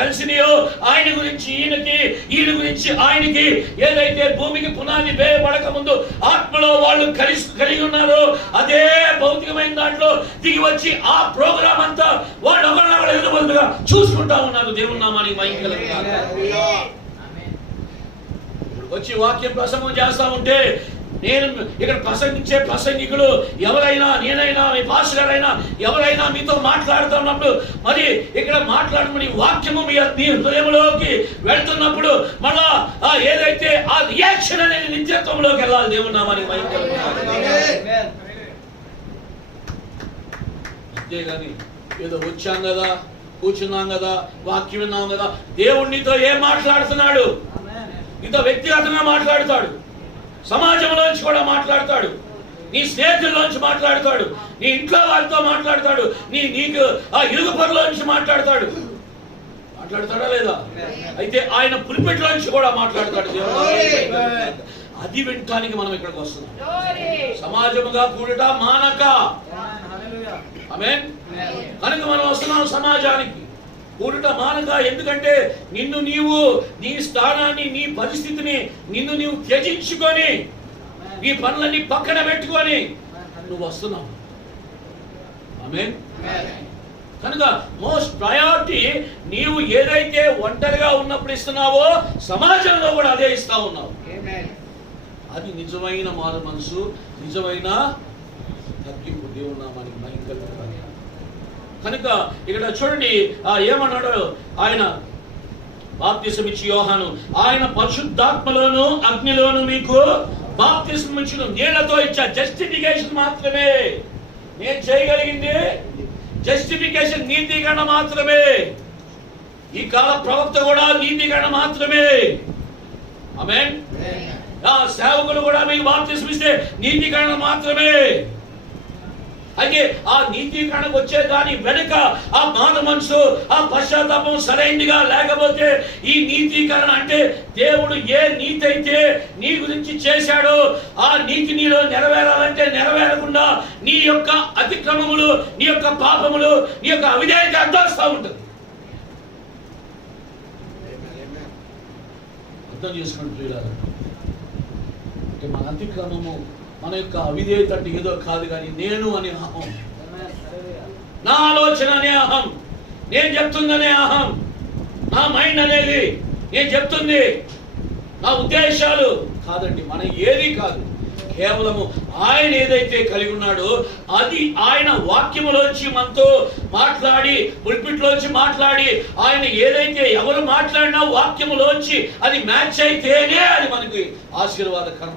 కలిసినాయో, ఆయన గురించి ఈయన గురించి ఆయనకి ఏదైతే భూమికి పునాది వేయబడక ముందు ఆత్మలో వాళ్ళు కలిగి ఉన్నారో అదే భౌతికమైన దాంట్లో దిగి వచ్చి ఆ ప్రోగ్రామ్ అంతా వాళ్ళు ఒకరినొకరు ఎదురుబదులుగా చూసుకుంటా ఉన్నారు. దేవుని నామానికి మహిమ కలుగును గాక. వచ్చి వాక్యం ప్రసంగం చేస్తా ఉంటే నేను ఇక్కడ ప్రసంగించే ప్రసంగికులు ఎవరైనా, నేనైనా, మీ పాస్టర్ గారైనా ఎవరైనా మీతో మాట్లాడుతున్నప్పుడు, మరి ఇక్కడ మాట్లాడమని వాక్యము మీ హృదయంలోకి వెళ్తున్నప్పుడు మళ్ళా ఏదైతే ఆ రియాక్షన్ అనేది నిత్యత్వంలోకి వెళ్ళాలి. దేవుని నామానికి మహిమ కలుగును. అంతేగాని ఏదో వచ్చాం కదా, కూర్చున్నాం కదా, వాక్యం విన్నాం కదా, దేవుడితో ఏం మాట్లాడుతున్నాడు? నీతో వ్యక్తిగతంగా మాట్లాడుతాడు, సమాజంలోంచి కూడా మాట్లాడతాడు, నీ స్నేహితుల్లోంచి మాట్లాడతాడు, నీ ఇంట్లో వారితో మాట్లాడతాడు, నీకు ఆ ఇరుగు పొరలోంచి మాట్లాడతాడా లేదా? అయితే ఆయన పులిపెట్లోంచి కూడా మాట్లాడతాడు. అది వినటానికి మనం ఇక్కడికి వస్తున్నాం. సమాజముగా కూడట మానక, ఆమేన్. కనుక మనం వస్తున్నాం సమాజానికి కూడట మానక. ఎందుకంటే నిన్ను నీవు, నీ స్థానాన్ని, నీ పరిస్థితిని నిన్ను నీవు త్యజించుకొని, నీ పనులన్నీ పక్కన పెట్టుకొని నువ్వు వస్తున్నావు. ఆమేన్. కనుక మోస్ట్ ప్రయారిటీ నీవు ఏదైతే ఒంటరిగా ఉన్నప్పుడు ఇస్తున్నావో సమాజంలో కూడా అదే ఇస్తా ఉన్నావు. అది నిజమైన మారు మనసు, నిజమైన తగ్గింపు. దేవుని నామానికి మహిమ కలుగును. కనుక ఇక్కడ చూడండి ఏమన్నాడు ఆయన, బాప్తిసం ఇచ్చి యోహాను, ఆయన పరిశుద్ధాత్మలోను అగ్నిలోను మీకు బాప్తిసం ఇచ్చిన, నీళ్లతో ఇచ్చా. జస్టిఫికేషన్ మాత్రమే నేను చేయగలిగింది, జస్టిఫికేషన్ నీతిగణ మాత్రమే. ఈ కాల ప్రవక్త కూడా నీతిగణ మాత్రమే. ఆమేన్. సేవకులు కూడా మీకు బాప్తిసం ఇస్తే నీతిగణ మాత్రమే. అయితే ఆ నీతికరణకు వచ్చే దాని వెనుక ఆ మాన మనసు, ఆ పశ్చాత్తాపం సరైనదిగా లేకపోతే ఈ నీతికరణ అంటే దేవుడు ఏ నీతి అయితే నీ గురించి చేశాడో ఆ నీతి నీలో నెరవేరాలంటే నెరవేరకుండా నీ యొక్క అతిక్రమములు, నీ యొక్క పాపములు, నీ యొక్క అవిధేయత అడ్డొస్తూ ఉంటుంది. అర్థం చేసుకోండి. అంటే మన అతిక్రమము, మన యొక్క అవిధేయత అంటే ఏదో కాదు, కానీ నేను అనే అహం, నా ఆలోచన అనే అహం, నేను చెప్తుందనే అహం, నా మైండ్ అనేది నేను చెప్తుంది, నా ఉద్దేశాలు కాదండి. మన ఏది కాదు, కేవలము ఆయన ఏదైతే కలిగి ఉన్నాడో అది ఆయన వాక్యములోంచి మనతో మాట్లాడి, పుల్పిట్లోంచి మాట్లాడి, ఆయన ఏదైతే ఎవరు మాట్లాడినా వాక్యములోంచి అది మ్యాచ్ అయితేనే అది మనకి ఆశీర్వాదకరం.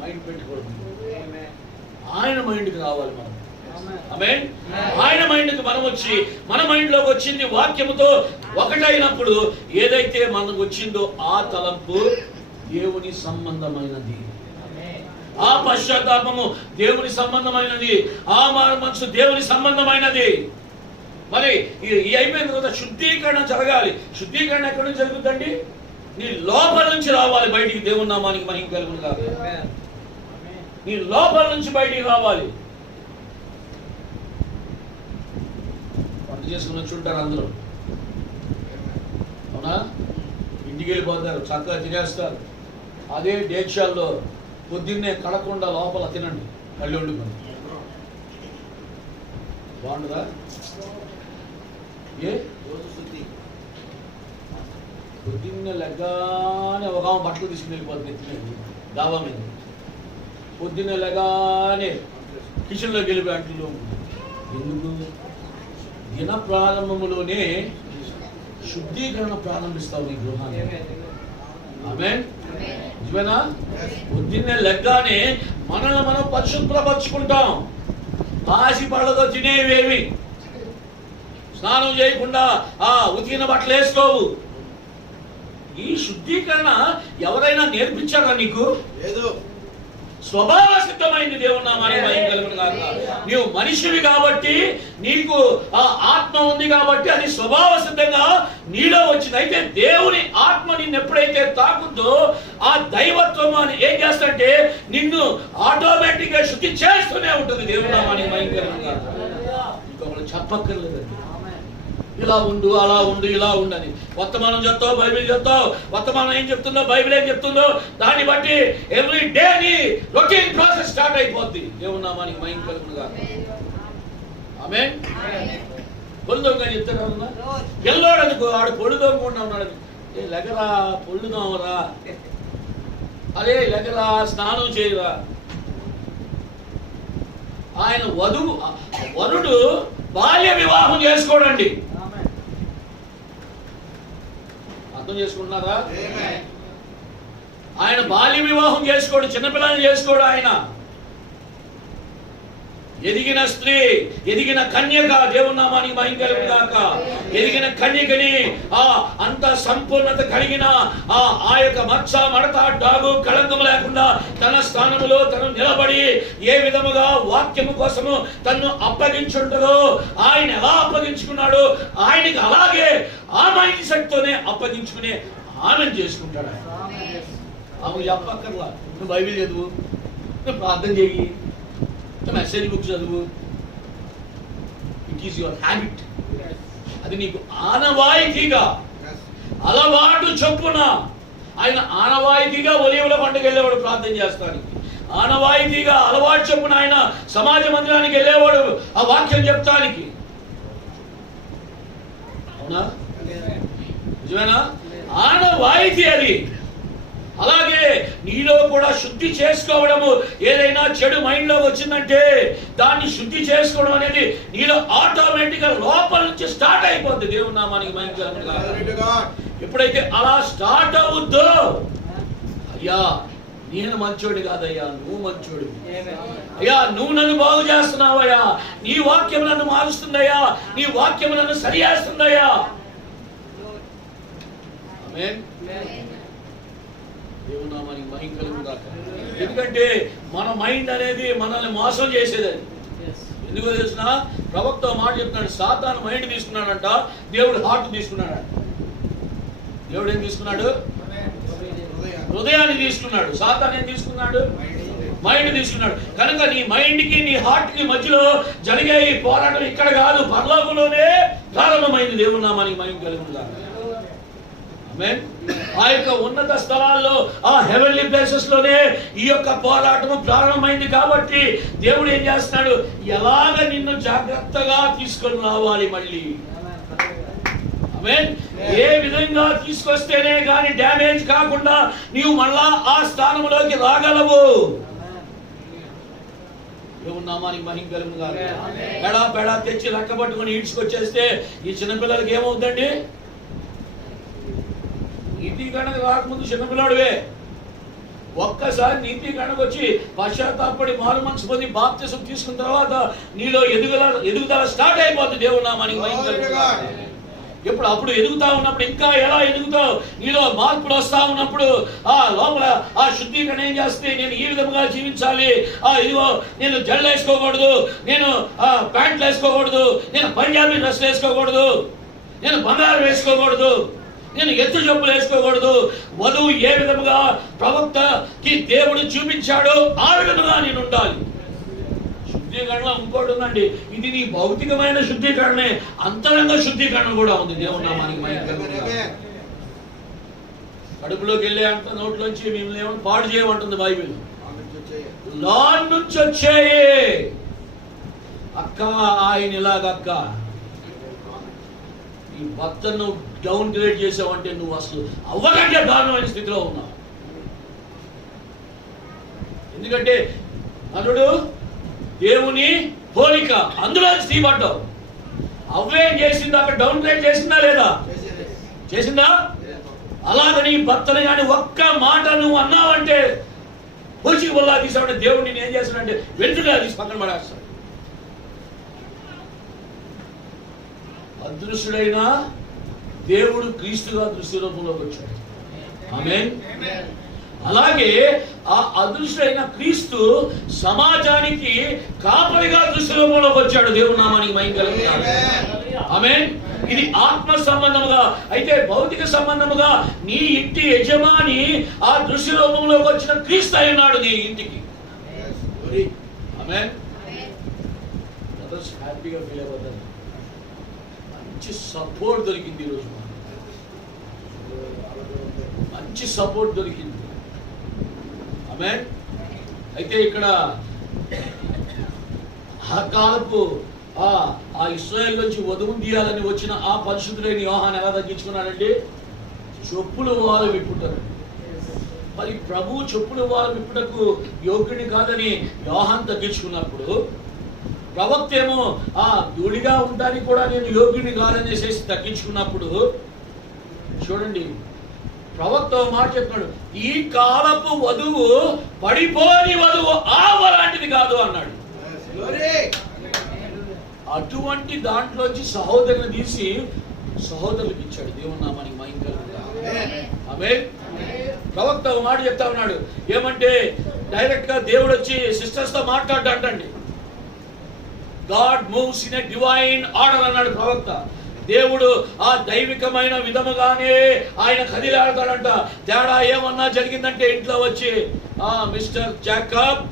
మైండ్ పెట్టుకోవడం, ఆయన మైండ్కి రావాలి మనం. ఆమేన్. ఆయన మైండ్కి మనం వచ్చి, మన మైండ్లోకి వచ్చింది వాక్యముతో ఒకటైనప్పుడు ఏదైతే మనకు వచ్చిందో ఆ తలంపు దేవుని సంబంధమైనది, ఆ పశ్చాత్తాపము దేవుని సంబంధమైనది, ఆ మనసు దేవుని సంబంధమైనది. మరి ఈ అయిపోయిన తర్వాత శుద్ధీకరణ జరగాలి. శుద్ధీకరణ ఎక్కడి నుంచి జరుగుతుందండి? నీ లోపల నుంచి రావాలి బయటికి. దేవుని నామానికి మహిమ కలుగును గాక. నీ లోపల నుంచి బయటికి రావాలి. వంట చేసుకుని వచ్చి ఉంటారు అందరూ, అవునా? ఇంటికి వెళ్ళిపోతారు, చక్కగా తినేస్తారు. అదే డేక్షాల్లో పొద్దున్నే కడకుండా లోపల తినండి, కళ్ళు వండుకొని. బాగుంటుందా? ఏ పొద్దున్నే లెగ్గానే ఒక బట్టలు తీసుకుని వెళ్ళిపోతుంది తినేది డాబా మీద. పొద్దున్నే లేగానే కిచెన్లోకి వెళ్ళిపోయి అంట్లో. ఎందుకు? దిన ప్రారంభములోనే శుద్ధీకరణ ప్రారంభిస్తావు ఈ గృహాన్ని. ఆమేన్. నిజమేనా? పొద్దున్నే లెగ్గానే మనల్ని మనం పరిశుభ్రపరుచుకుంటాం. పాసి పళ్ళతో తినేవేమి, స్నానం చేయకుండా ఉతికిన బట్టలు వేసుకోవు. ఈ శుద్ధీకరణ ఎవరైనా నేర్పించారా నీకు? లేదు. స్వభావ సిద్ధమైంది. దేవుని నామానికి మహిమ కలుగును గాక. నీవు మనిషివి కాబట్టి, నీకు ఆ ఆత్మ ఉంది కాబట్టి అది స్వభావ సిద్ధంగా నీలో వచ్చింది. అయితే దేవుని ఆత్మ నిన్ను ఎప్పుడైతే తాకుతుందో ఆ దైవత్వం అని ఏం చేస్తంటే నిన్ను ఆటోమేటిక్ గా శుద్ధి చేస్తూనే ఉంటుంది. దేవుని నామానికి మహిమ కలుగును గాక. ఇంకొకరు చెప్పక్కర్లేదండి, ఇలా ఉండు, అలా ఉండు, ఇలా ఉండని. వర్తమానం చెప్తావు, బైబిల్ చెప్తావు. వర్తమానం ఏం చెప్తుందో, బైబిల్ ఏం చెప్తుందో దాన్ని బట్టి ఎవ్రీ డే నీ రొటీన్ ప్రాసెస్ స్టార్ట్ అయిపోద్ది. దేవుని నామానికి మహిమ కలుగును గాక. ఆమేన్. పొల్లుదొంగ చెప్తారా? పిల్లోడు అనుకో, ఆడు పొల్లుదొంగకుండా ఉన్నాడు. లెగరా, పొల్లుదామరా, అరే లెగరా, స్నానం చేయరా. ఆయన వరుడు బాల్య వివాహం చేసుకోడండి. అర్థం చేసుకుంటున్నారా? ఆయన బాల్య వివాహం చేసుకోడు, చిన్నపిల్లల్ని చేసుకోడు. ఆయన ఎదిగిన స్త్రీ, ఎదిగిన కన్యక, దేవుని నామానికి మహిమ కలుగును గాక. ఎదిగిన కన్యకని అంత సంపూర్ణత కలిగిన ఆ యొక్క మచ్చ, మడత, డాగు, కళంకం లేకుండా తన స్థానంలో తను నిలబడి ఏ విధముగా వాక్యము కోసము తను అప్పగించుంటారో, ఆయన ఎలా అప్పగించుకున్నాడు, ఆయనకి అలాగే ఆ మైండ్ సెట్ తోనే అప్పగించుకునే ఆమెను చేసుకుంటాడు. ఆమె చెప్పక్కర్లా, నువ్వు బైబిల్ చదువు, నువ్వు ప్రార్థన చేయి, మెసేజ్ బుక్ చదువు. It is your habit. అది నీకు ఆనవాయితీగా, అలవాటు చొప్పున. ఆయన ఆనవాయితీగా ఒలీవల పండుగ వెళ్ళేవాడు ప్రార్థన చేస్తానికి. ఆనవాయితీగా అలవాటు చొప్పున ఆయన సమాజ మందిరానికి వెళ్ళేవాడు ఆ వాక్యం చెప్తానికి. అవునా? నిజమేనా? ఆనవాయితీ అది. అలాగే నీలో కూడా శుద్ధి చేసుకోవడము, ఏదైనా చెడు మైండ్ లో వచ్చిందంటే దాన్ని శుద్ధి చేసుకోవడం అనేది నీలో ఆటోమేటిక్ గా లోపల నుంచి స్టార్ట్ అయిపోద్ది. దేవుని నామానికి మహిమ. ఎప్పుడైతే అలా స్టార్ట్ అవుద్దో, అయ్యా నేను మంచోడి కాదయ్యా, నువ్వు మంచోడి, అయ్యా నువ్వు నన్ను బాగు చేస్తున్నావయ్యా, నీ వాక్యం నన్ను మారుస్తుందయ్యా, నీ వాక్యం నన్ను సరి చేస్తుందయ్యా. ఆమేన్. దేవుని నామానికి మహిమ కలుగును గాక. ఎందుకంటే మన మైండ్ అనేది మనల్ని మోసం చేసేది. ఎందుకో తెలిసిన ప్రవక్త మాట చెప్తున్నాడు, సాతాను మైండ్ తీసుకున్నాడంట, దేవుడు హార్ట్ తీసుకున్నాడు. దేవుడు ఏం తీసుకున్నాడు? హృదయాన్ని తీసుకున్నాడు. సాతాను ఏం తీసుకున్నాడు? మైండ్ తీసుకున్నాడు. కనుక నీ మైండ్ కి నీ హార్ట్ కి మధ్యలో జరిగే ఈ పోరాటం ఇక్కడ కాదు, పరలోకంలోనే ప్రారంభమైంది. దేవుని నామానికి మహిమ కలుగును గాక. ఆ యొక్క ఉన్నత స్థలాల్లో, ఆ హెవెన్లీ ప్లేసెస్ లోనే ఈ యొక్క పోరాటం ప్రారంభమైంది. కాబట్టి దేవుడు ఏం చేస్తున్నాడు? ఎలాగ నిన్ను జాగ్రత్తగా తీసుకొని రావాలి మళ్ళీ. ఆమేన్. ఏ విధంగా తీసుకొస్తేనే కానీ డ్యామేజ్ కాకుండా నీవు మళ్ళా ఆ స్థానంలోకి రాగలవు. దేవుని నామానికి మహిమ కలుగును గాక. పెడా పెడా తెచ్చి లెక్క పట్టుకొని ఈడ్చుకొచ్చేస్తే ఈ చిన్నపిల్లలకి ఏమవుతుందండి? నీతిగణకు రాకముందు చిన్నపిల్లాడువే, ఒక్కసారి నీతిగణకు వచ్చి పశ్చాత్తాపడి మారు మనసు పొంది బాప్తిసం తీసుకున్న తర్వాత నీలో ఎదుగుదల స్టార్ట్ అయిపోతుంది. దేవుని నామానికి మహిమ కలుగును గాక. అప్పుడు ఎదుగుతా ఉన్నప్పుడు ఇంకా ఎలా ఎదుగుతావు? నీలో మార్పులు వస్తా ఉన్నప్పుడు ఆ లోపల ఆ శుద్ధీకరణ ఏం చేస్తే, నేను ఈ విధంగా జీవించాలి, ఇదిగో నేను జడలు వేసుకోకూడదు, నేను ప్యాంట్లు వేసుకోకూడదు, నేను పంజాబీ డ్రెస్లు వేసుకోకూడదు, నేను బంగారం వేసుకోకూడదు, నేను ఎత్తు జబ్బులు వేసుకోకూడదు. వధువు ఏ విధముగా ప్రవక్తకి దేవుడు చూపించాడో ఆ విధముగా నేను ఉండాలి. శుద్ధీకరణ ఇంకోటి ఉందండి, ఇది నీ భౌతికమైన శుద్ధీకరణే, అంతరంగ శుద్ధీకరణ కూడా ఉంది. దేవుని నామానికి మహిమ కలుగును గాక. కడుపులోకి వెళ్ళే అంత నోట్లోంచి మిమ్మల్ని ఏమన్నా పాడు చేయమంటుంది బైబిల్. లోన్ నుంచి వచ్చేయే అక్క, ఆయన ఇలాగక్క, ఈ భర్తను డౌన్ గ్రేడ్ చేసావంటే నువ్వు అసలు అవ్వకంటే దారుణమైన స్థితిలో ఉన్నావు. ఎందుకంటే నలుడు దేవుని పోలిక, అందులో తీయబడ్డావు. అవ్వేం చేసిందా? అక్కడ డౌన్ గ్రేడ్ చేసిందా లేదా? చేసిందా? అలాగని భర్తని కానీ ఒక్క మాట నువ్వు అన్నావంటే పోల్చి వల్ల తీసావంటే దేవుడు నేను ఏం చేస్తాడంటే వెంటనే తీసి పక్కన పడేస్తాడు. అదృశ్యుడైన దేవుడు క్రీస్తుగా దృశ్య రూపంలోకి వచ్చాడు. ఆమేన్. అలాగే ఆ అదృశ్యుడైన క్రీస్తు సమాజానికి కాపరిగా దృశ్య రూపంలోకి వచ్చాడు. దేవుని నామానికి మహిమ కలుగును గాక. ఆమేన్. ఇది ఆత్మ సంబంధముగా. అయితే భౌతిక సంబంధముగా నీ ఇంటి యజమాని ఆ దృశ్య రూపంలోకి వచ్చిన క్రీస్తు అయి ఉన్నాడు నీ ఇంటికి. ఆమేన్. అదర్స్ హ్యాపీగా ఫీల్ అయిపోతారు. మంచి సపోర్ట్ దొరికింది ఈరోజు, మంచి సపోర్ట్ దొరికింది. ఆమేన్. అయితే ఇక్కడ ఆ కాలపు ఆ ఇశ్రాయేల్ నుంచి వధువును తీయాలని వచ్చిన ఆ పరిశుద్ధుడైన యోహాను ఎలా తగ్గించుకున్నాడంటే చెప్పులు వాళ్ళు విప్పుతారు. మరి ప్రభు చెప్పుల వారు ఇప్పుడకు యోగ్యుని కాదని యోహాను తగ్గించుకున్నప్పుడు, ప్రవక్త ఏమో ధూళిగా ఉండడానికి కూడా నేను యోగ్యుని కాదనేసి తగ్గించుకున్నప్పుడు, చూడండి ప్రవక్త మాట చెప్తున్నాడు, ఈ కాలపు వధువు పడిపోని వధువు ఆవలాంటిది కాదు అన్నాడు. అటువంటి దాంట్లోంచి సహోదరుని తీసి సహోదరులకు ఇచ్చాడు. దేవుని నామానికి మహిమ కలుగుగాక. ఆమేన్. ప్రవక్త మాట చెప్తా ఉన్నాడు, ఏమంటే డైరెక్ట్ గా దేవుడు వచ్చి సిస్టర్స్ తో మాట్లాడండి. God moves in a divine order అన్నాడు ప్రవక్త. దేవుడు ఆ దైవికమైన విధముగానే ఆయన కదిలాడతాడంట. తేడా ఏమన్నా జరిగిందంటే ఇంట్లో వచ్చి mister Jacob,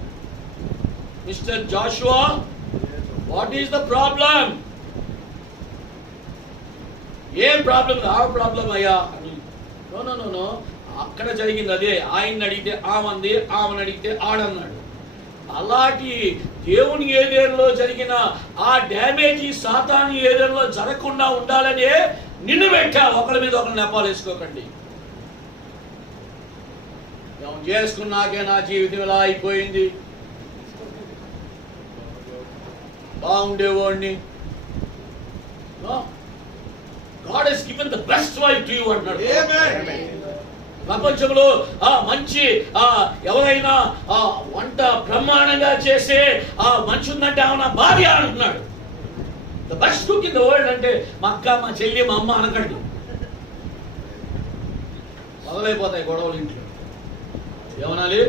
mister Joshua, what is the problem? ఏం ప్రాబ్లం? ఆ ప్రాబ్లం అయ్యా అని. నో, అక్కడ జరిగింది అదే. ఆయన్ని అడిగితే ఆమంది, ఆమెను అడిగితే ఆడన్నాడు. అలాంటి దేవుని ఏరియాలో జరిగిన ఆ డ్యామేజీ సాతాను ఏరియాలో జరగకుండా ఉండాలనే నిన్ను పెట్టా. ఒకరి మీద ఒకరు నెపాలు వేసుకోకండి. చేసుకున్నాకే నా జీవితం ఇలా అయిపోయింది, బాగుండేవాడిని. God has given the best wife to you అన్నాడు. ప్రపంచంలో మంచి ఎవరైనా వంట బ్రహ్మాండంగా చేసే మంచి ఉందంటే ఆమె భార్య అంటున్నాడు. The best cook in the world అంటే మా అక్క, మా చెల్లి, మా అమ్మ అనకండి. మొదలైపోతాయి గొడవలు ఇంట్లో. ఏమనాలి?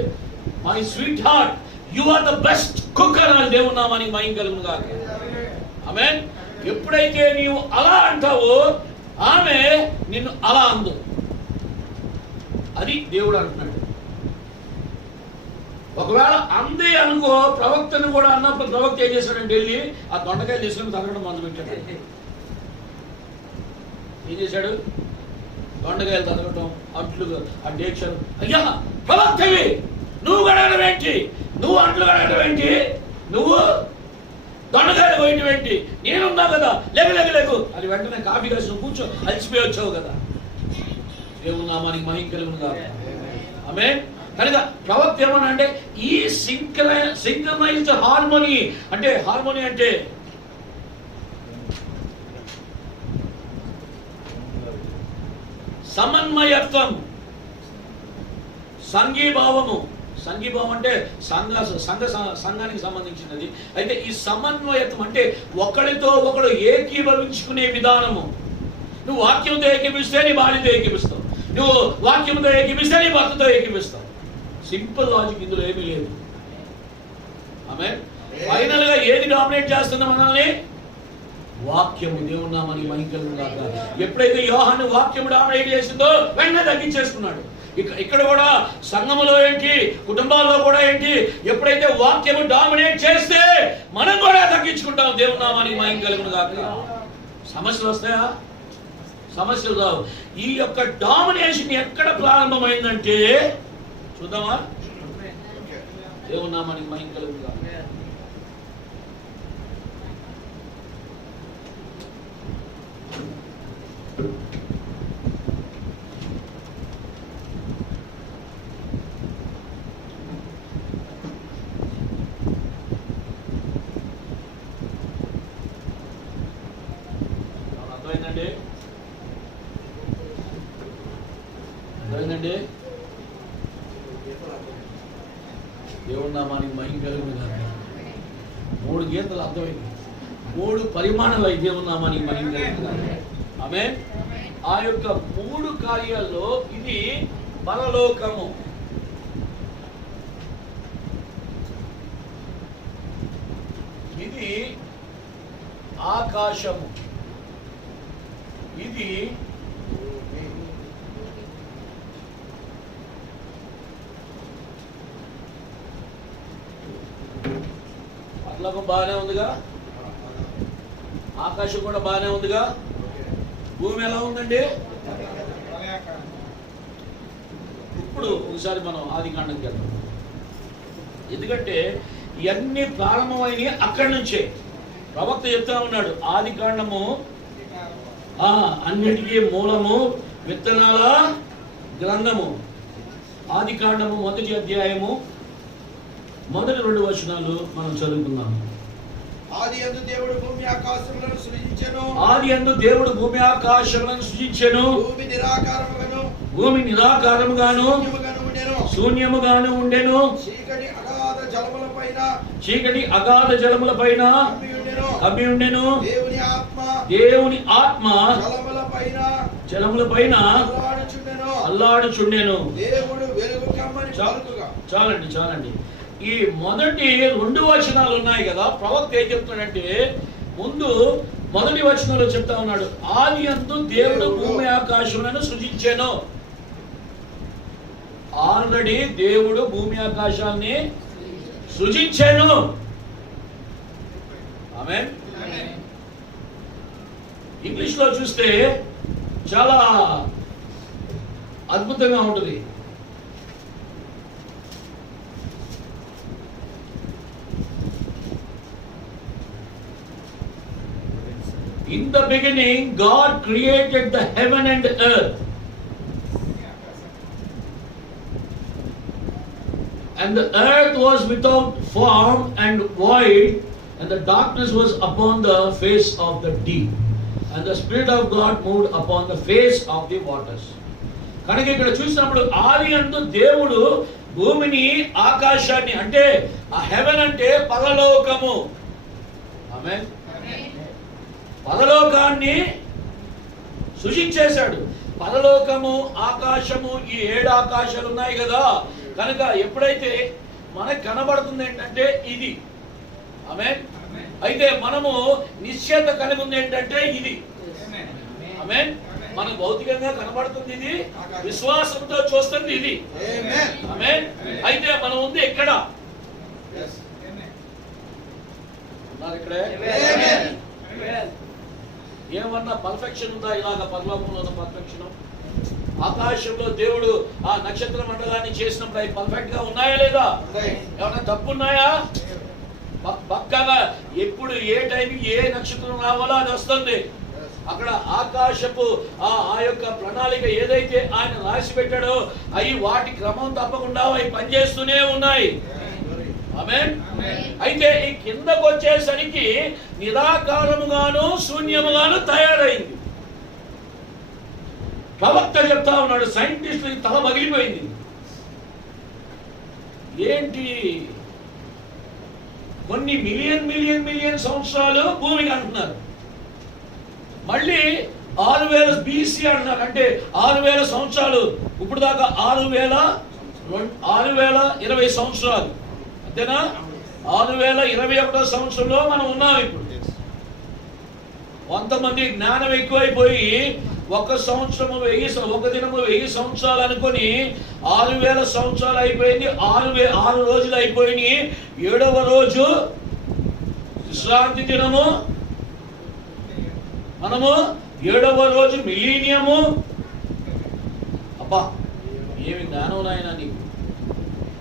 My sweet heart, you are the best cook అనాలి. దేవుని నామానికి మహిమ కలుగును గాక. ఆమేన్. ఎప్పుడైతే నీవు అలా అంటావో ఆమె నిన్ను అలా అందు. అది దేవుడు అంటున్నాడు. ఒకవేళ అందే అనుకో, ప్రవక్తను కూడా అన్నప్పుడు ప్రవక్త ఏం చేశాడంటే వెళ్ళి ఆ దొండకాయలు తీసుకుని తగడం మొదలు పెట్టాడు. ఏం చేశాడు? దొండకాయలు తగడం, అట్లు ఆ డేక్షలు. అయ్యా ప్రవక్తవి, నువ్వు కడగడం ఏంటి? నువ్వు అట్లు కడగడం ఏంటి? నువ్వు దొండకాయలు పోయటం ఏంటి? నేనున్నా కదా, లేకు అది. వెంటనే కాఫీ కలిసి నువ్వు కూర్చో, అలసిపోయి వచ్చావు కదా. దేవుని నామానికి మహిమ కలుగును గాక. ఆమేన్. కనుక ప్రవక్త ఏమన్నా అంటే ఈ సింక్రనైజ్డ్ హార్మోనీ అంటే, హార్మోనీ అంటే సమన్వయత్వం, సంఘీభావము. సంఘీభావం అంటే సంఘానికి సంబంధించినది. అయితే ఈ సమన్వయత్వం అంటే ఒకరితో ఒకడు ఏకీభవించుకునే విధానము. నువ్వు వాక్యంతో ఏకీపిస్తే నీ భార్యతో ఏకీపిస్తావు, నువ్వు వాక్యంతో ఏకీపిస్తే నీ భర్తతో ఏకీపిస్తావు. సింపుల్ లాజిక్, ఇందులో ఏమీ లేదు. ఆమేన్. ఫైనల్ గా ఏది డామినేట్ చేస్తుందో మనల్ని? వాక్యము. దేవుని నామానికి మహిమ కలుగును గాక. ఎప్పుడైతే యోహాను వాక్యము డామినేట్ చేసిందో వెంటనే తగ్గించేసుకున్నాడు. ఇక్కడ కూడా సంఘములో ఏంటి, కుటుంబాల్లో కూడా ఏంటి, ఎప్పుడైతే వాక్యము డామినేట్ చేస్తే మనం కూడా తగ్గించుకుంటాం. దేవుని నామానికి మహిమ కలుగును గాక. సమస్యలు వస్తాయా? సమస్యలు రావు. ఈ యొక్క డామినేషన్ ఎక్కడ ప్రారంభమైందంటే చూద్దామా? దేవుని నామానికి మహిమ కలుగును గాక. అర్థమైందండి? దేవుని నామానికి మహిమ కలుగును గాక. 3 గీతలు అర్థమైంది, 3 పరిమాణాలు అయి దేవుని నామానికి మహిమ కలుగును గాక. ఆమేన్. ఆ యొక్క 3 కార్యాల్లో ఇది పరలోకము, ఇది ఆకాశము, ఇది పరలోకం బాగానే ఉందిగా, ఆకాశం కూడా బాగానే ఉందిగా. భూమి ఎలా ఉందండి? ఇప్పుడు ఒకసారి మనం ఆదికాండంకి వెళ్దాం. ఎందుకంటే ఇవన్నీ ప్రారంభమైనవి అక్కడి నుంచే. ప్రవక్త చెప్తా ఉన్నాడు, ఆదికాండము అన్నిటికీ మూలము, విత్తనాల గ్రంథము. ఆదికాండము 1వ అధ్యాయము మొదటి 2 వచనాలు మనం చదువుకుందాం. ఆదియందు దేవుడు భూమి ఆకాశములను సృజించెను. ఆదియందు దేవుడు భూమి ఆకాశములను సృజించెను. భూమి నిరాకారముగాను శూన్యముగాను ఉండెను. చీకటి అగాధ జలములపైన కమ్మి ఉండెను. దేవుని ఆత్మ జలములపైన అల్లాడుచుండెను. చాలండి. ఈ మొదటి 2 వచనాలు ఉన్నాయి కదా, ప్రవక్త ఏం చెప్తున్నాడంటే ముందు మొదటి వచనంలో చెప్తా ఉన్నాడు, ఆదియందు దేవుడు భూమి ఆకాశములను సృజించెను. ఆల్రెడీ దేవుడు భూమి ఆకాశాన్ని సృజించెను. ఆమేన్. ఇంగ్లీష్ లో చూస్తే చాలా అద్భుతంగా ఉంటుంది. In the beginning, God created the heaven and earth. And the earth was without form and void, and the darkness was upon the face of the deep. And the Spirit of God moved upon the face of the waters. కనుక ఇక్కడ చూసినప్పుడు ఆదియందు దేవుడు భూమిని ఆకాశాన్ని, అంటే ఆ haven అంటే పరలోకము, ఆమేన్, పరలోకాన్ని సృజించేశాడు. పరలోకము, ఆకాశము, ఈ 7 ఆకాశాలు ఉన్నాయి కదా. కనుక ఎప్పుడైతే మనకు కనబడుతుంది ఏంటంటే ఇది, ఆమేన్. అయితే మనము నిశ్చయత కలిగి ఉంది ఏంటంటే ఇది, ఆమేన్. మనకు భౌతికంగా కనబడుతుంది ఇది, విశ్వాసంతో చూస్తుంది ఇది, ఆమేన్. అయితే మనం ఉంది ఎక్కడ? ఇక్కడే. ఏమన్నా పర్ఫెక్షన్ ఉందా? ఇలాగ పరలోకంలో ఉన్న పర్ఫెక్షన్, ఆకాశంలో దేవుడు ఆ నక్షత్ర మండలాన్ని చేసినప్పుడు అవి పర్ఫెక్ట్ గా ఉన్నాయా లేదా? ఏమన్నా తప్పు ఉన్నాయా? పక్కగా ఎప్పుడు ఏ టైంకి ఏ నక్షత్రం రావాలో అది వస్తుంది. అక్కడ ఆకాశపు ఆ యొక్క ప్రణాళిక ఏదైతే ఆయన రాసి పెట్టాడో అవి వాటి క్రమం తప్పకుండా అవి పనిచేస్తూనే ఉన్నాయి, ఆమేన్. అయితే ఈ కిందకు వచ్చేసరికి నిరాకారముగాను శూన్యముగాను తయారైంది. ప్రవక్త చెప్తా ఉన్నాడు, సైంటిస్టులకి తల పగిలిపోయింది. ఏంటి, కొన్ని మిలియన్ సంవత్సరాలు భూమికి అంటున్నారు, మళ్ళీ 6000 BC అంటున్నారు. అంటే 6000 సంవత్సరాలు, ఇప్పుడు దాకా 6020 సంవత్సరాలు, అంతేనా? 6021వ సంవత్సరంలో మనం ఉన్నాం. ఇప్పుడు కొంతమంది జ్ఞానం ఎక్కువైపోయి ఒక సంవత్సరము 1000 దినము 1000 సంవత్సరాలు అనుకొని 6000 సంవత్సరాలు అయిపోయింది, 6 రోజులు అయిపోయినాయి. 7వ రోజు విశ్రాంతి దినము, మనము 7వ రోజు మిలీనియము. అబ్బా, ఏమి జ్ఞానం నాయనా నీకు!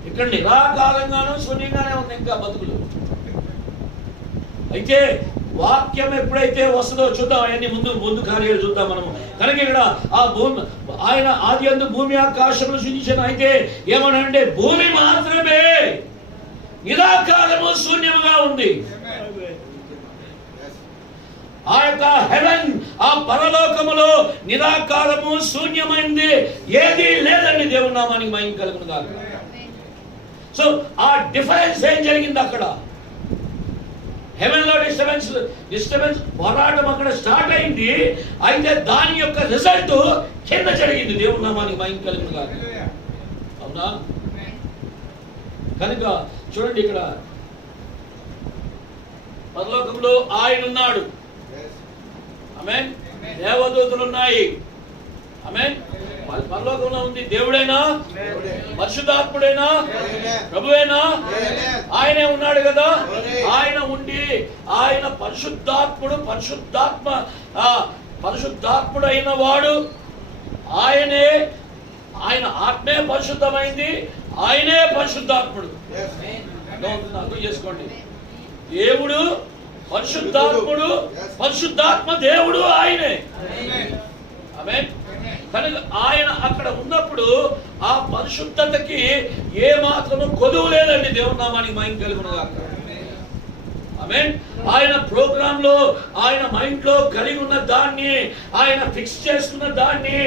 ఇక్కడ నిరాకారంగానూ శూన్యంగానే ఉంది ఇంకా బతుకులు. అయితే వాక్యం ఎప్పుడైతే వస్తుందో చూద్దాం, అవన్నీ ముందు కార్యాలు చూద్దాం మనము. కనుక ఇక్కడ ఆ భూమి, ఆయన ఆదియందు భూమి ఆకాశములు సృజించెను. అయితే ఏమనంటే భూమి మాత్రమే నిరాకారము శూన్యముగా ఉంది. ఆ యొక్క హెవెన్, ఆ పరలోకములో నిరాకారము శూన్యమైంది ఏది లేదండి. దేవుని నామానికి మహిమ కలుగును గాక. సో ఆ డిఫరెన్స్ ఏం జరిగింది అక్కడ? హెవెన్ లో డిస్టర్బెన్స్ పోరాటం అక్కడ స్టార్ట్ అయింది. అయితే దాని యొక్క రిజల్ట్ కింద జరిగింది. దేవుని నామానికి మహిమ కలుగును గాక. అవునా? కనుక చూడండి, ఇక్కడ పరలోకంలో ఆయన ఉన్నాడు, ఆమేన్. దేవదూతలు ఉన్నాయి, ఆమేన్. పరలోకంలో ఉంది దేవుడైనా, పరిశుద్ధాత్ముడైనా, ప్రభువైనా, ఆయనే ఉన్నాడు కదా. ఆయన ఉండి ఆయన పరిశుద్ధాత్ముడైన వాడు ఆయనే. ఆయన ఆత్మే పరిశుద్ధమైంది, ఆయనే పరిశుద్ధాత్ముడు. అర్థం చేసుకోండి, దేవుడు పరిశుద్ధాత్ముడు, పరిశుద్ధాత్మ దేవుడు ఆయనే, ఆమేన్. కనుక ఆయన అక్కడ ఉన్నప్పుడు ఆ పరిశుద్ధతకి ఏ మాత్రము కొదువు లేదండి. దేవుని నామానికి మహిమ కలుగును గాక. ఆమేన్. ఆయన ప్రోగ్రామ్ లో ఆయన మైండ్ లో కలిగి ఉన్న దాన్ని, ఆయన ఫిక్స్ చేసుకున్న దాన్ని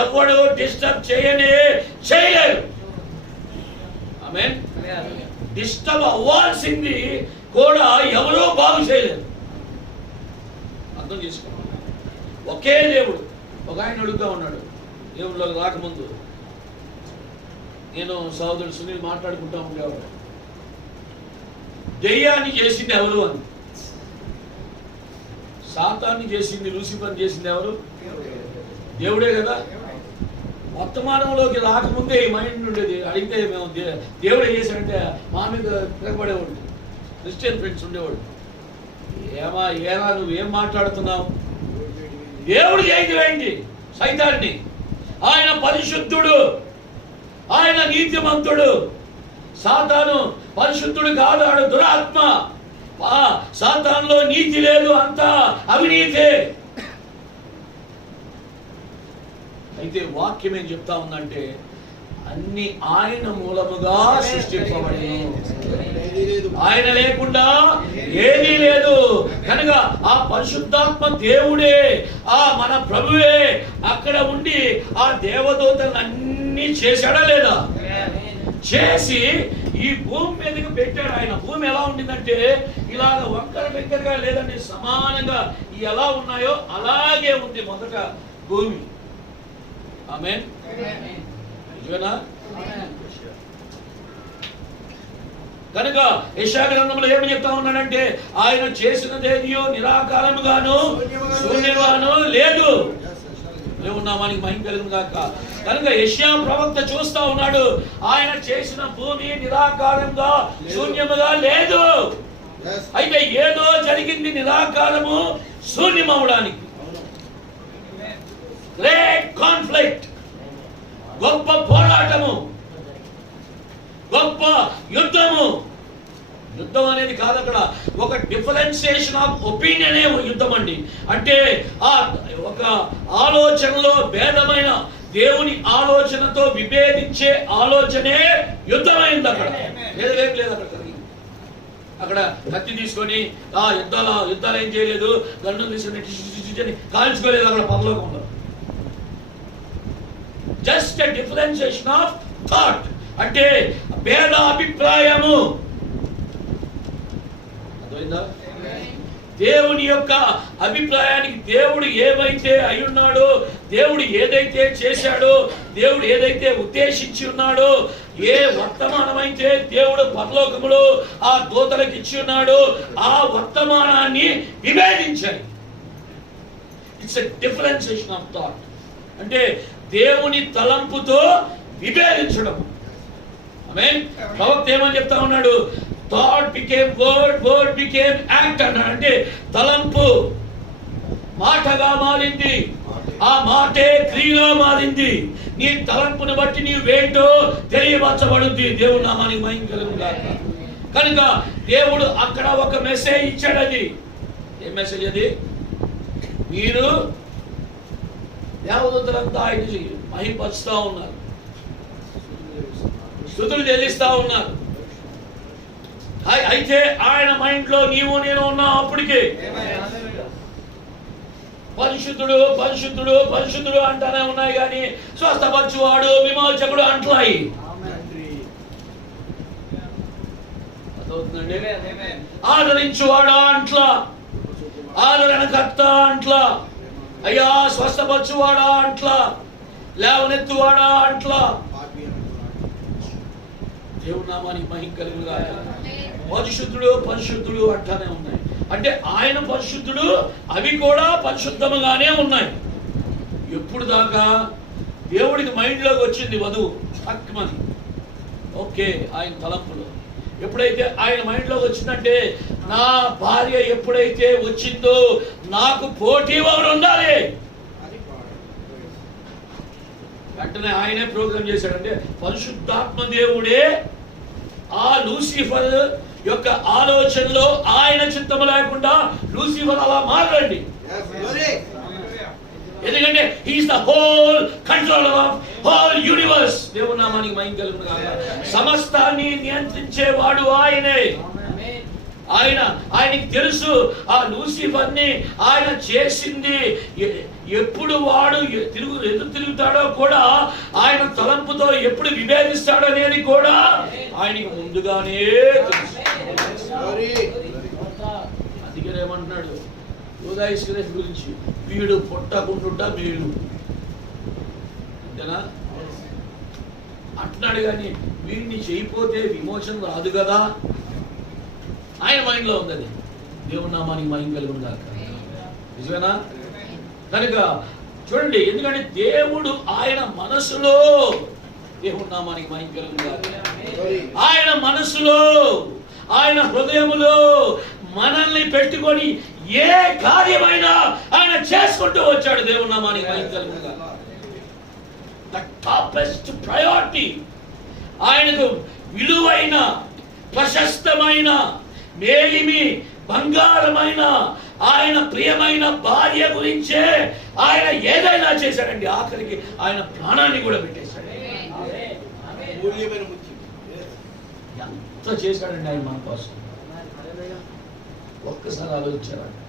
ఎవడు డిస్టర్బ్ చేయలేరు. ఆమేన్. డిస్టర్బ్ అవ్వాల్సింది కూడా ఎవరో బాగు చేయలేరు. అర్థం చేసుకోండి. ఒకే దేవుడు. ఒక ఆయన అడుగుతా ఉన్నాడు దేవుళ్ళకి రాకముందు, నేను సహోదరుడు సునీల్ మాట్లాడుకుంటా ఉండేవాడు, దెయ్యాన్ని చేసింది ఎవరు అని. సాతాన్ని చేసింది, లూసిఫర్ చేసింది ఎవరు? దేవుడే కదా. వర్తమానంలోకి రాకముందే ఈ మైండ్ ఉండేది. అడిగితే మేము దేవుడే చేశాడంటే మా మీద తిరగబడేవాడు. క్రిస్టియన్ ఫ్రెండ్స్ ఉండేవాడు. ఏరా నువ్వేం మాట్లాడుతున్నావు? దేవుడు చేయగలిగింది సైతాన్ని. ఆయన పరిశుద్ధుడు, ఆయన నీతిమంతుడు. సాతాను పరిశుద్ధుడు కాదు, ఆడు దురాత్మ. సాతానులో నీతి లేదు, అంతా అవినీతే. అయితే వాక్యం ఏం చెప్తా ఉందంటే అన్ని ఆయన మూలముగా సృష్టింపబడిను, ఆయన లేకుండా ఏదీ లేదు. కనుక ఆ పరిశుద్ధాత్మ దేవుడే, మన ప్రభువే అక్కడ ఉండి ఆ దేవదూతలన్నీ చేశాడా లేదా? చేసి ఈ భూమి మీదకి పెట్టాడు. ఆయన భూమి ఎలా ఉండిందంటే ఇలాగ వంకర దగ్గరగా లేదండి, సమానంగా ఎలా ఉన్నాయో అలాగే ఉంది మొదట భూమి. ఆమేన్. నిజమేనా? కనుక యెషయా గ్రంథంలో ఏమని చెప్తా ఉన్నాడంటే ఆయన చేసినదేదియో నిరాకారముగాను శూన్యముగాను లేదు. దేవునామానికి మహిమ కలుగును గాక. కనుక యెషయా ప్రవక్త చూస్తా ఉన్నాడు, ఆయన చేసిన భూమి నిరాకారంగా శూన్యముగా లేదు. అయితే ఏదో జరిగింది నిరాకారము శూన్యం అవడానికి. గ్రేట్ కాన్ఫ్లిక్ట్, గొప్ప పోరాటము, గొప్ప యుద్ధము. యుద్ధం అనేది కాదు, అక్కడ ఒక డిఫరెన్సియేషన్ ఆఫ్ ఒపీనియన్ యుద్ధం అండి. అంటే ఒక ఆలోచనలో భేదమైన దేవుని ఆలోచనతో విభేదించే ఆలోచనే యుద్ధమైంది. అక్కడ లేదు అక్కడ కత్తి తీసుకొని యుద్ధాలు ఏం చేయలేదు, గన్నులు తీసుకొని కాల్చుకోలేదు అక్కడ పరలోకంలో. Just a differentiation of thought, అంటే భేద అభిప్రాయము. అర్థమైందా? దేవుని యొక్క అభిప్రాయానికి దేవుడు ఏమైతే అయి ఉన్నాడో, దేవుడు ఏదైతే చేశాడో, దేవుడు ఏదైతే ఉద్దేశించి ఉన్నాడో, ఏ వర్తమానమైతే దేవుడు పరలోకములో ఆ దూతలకు ఇచ్చి ఉన్నాడో ఆ వర్తమానాన్ని విభేదించాయి. It's a differentiation of thought, అంటే దేవుని తలంపుతో విభేదించడం. ఆమేన్. ప్రవక్త ఏమని చెప్తా ఉన్నాడు? Thought became word, word became act అన్నాడు. అంటే తలంపు మాటగా మారింది, ఆ మాటే క్రియగా మారింది. నీ తలంపుని బట్టి నీవేంటో తెలియపరచబడుద్ది. దేవుని నామానికి మహిమ కలుగును గాక. కనుక దేవుడు అక్కడ ఒక మెసేజ్ ఇచ్చాడు. అది ఏ మెసేజ్? అది మీరు దేవదూతలంతా ఆయన మహిమపరుస్తూ ఉన్నారు, స్తుతులు చెల్లిస్తా ఉన్నారు. అయితే ఆయన మైండ్ లో నీవు నేను ఉన్నా. అప్పటికే పరిశుద్ధుడు పరిశుద్ధుడు పరిశుద్ధుడు అంటానే ఉన్నాయి, కానీ స్వస్థపరచువాడు విమోచకుడు అంట్లాయి. ఆదరించువాడా అంట్లా, ఆదరణకర్త అంట్లా, అయ్యా స్వస్థపరచువాడా అంట్లా, లేవనెత్తువాడా అంట్లా. దేవుని నామానికి మహిమ కలుగును గాక. పరిశుద్ధుడు పరిశుద్ధుడు అంటానే ఉన్నాయి. అంటే ఆయన పరిశుద్ధుడు, అవి కూడా పరిశుద్ధముగానే ఉన్నాయి. ఎప్పుడు దాకా దేవుడికి మైండ్లోకి వచ్చింది వధువు తక్కువని, ఓకే ఆయన తలంపులో. ఎప్పుడైతే ఆయన మైండ్లోకి వచ్చిందంటే నా భార్య ఎప్పుడైతే వచ్చిందో నాకు పోటీ వారు ఉండాలి, వెంటనే ఆయనే ప్రోగ్రామ్ చేశాడంటే పరిశుద్ధాత్మ దేవుడే ఆ లూసిఫర్ యొక్క ఆలోచనలో ఆయన చిత్తము లేకుండా లూసిఫర్ అలా మారండి. ఎందుకంటే he is the whole controller of whole universe. దేవుని నామానికి మహిమ కలుగును గాక. సమస్తాన్ని నియంత్రించేవాడు ఆయనే. ఆయనకి తెలుసు ఆ లూసిఫర్ ని ఆయన చేసింది ఎప్పుడు వాడు ఎదురు తిరుగుతాడో కూడా, ఆయన తలంపుతో ఎప్పుడు విభేదిస్తాడో అనేది కూడా ఆయనకి ముందుగానే తెలుసు. అందుకని ఏమంటున్నాడు యూదా ఇస్కరియోతు గురించి, వీడు పుట్టకుండా మేలు అంతేనా అంటున్నాడు. కానీ వీడిని చేయకపోతే విమోచన రాదు కదా, ఆయన మైండ్లో ఉంది అది. దేవుని నామానికి మహిమ కలుగును గాక. నిజమేనా? కనుక చూడండి, ఎందుకంటే దేవుడు ఆయన మనసులో, దేవుని నామానికి మహిమ కలుగును గాక, ఆయన మనసులో, ఆయన హృదయములో మనల్ని పెట్టుకొని ఏ కార్యమైనా ఆయన చేసుకుంటూ వచ్చాడు. దేవుని నామానికి మహిమ కలుగును గాక. ద టాపెస్ట్ ప్రయారిటీ, ఆయనకు విలువైన, ప్రశస్తమైన, మేలిమి, బంగారమైన, ఆయన ప్రియమైన భార్య గురించే ఆయన ఏదైనా చేశాడండి. ఆఖరికి ఆయన ప్రాణాన్ని కూడా పెట్టేశాడు. ఎంత చేశాడండి ఆయన మన కోసం. ఒక్కసారి ఆలోచించారండి.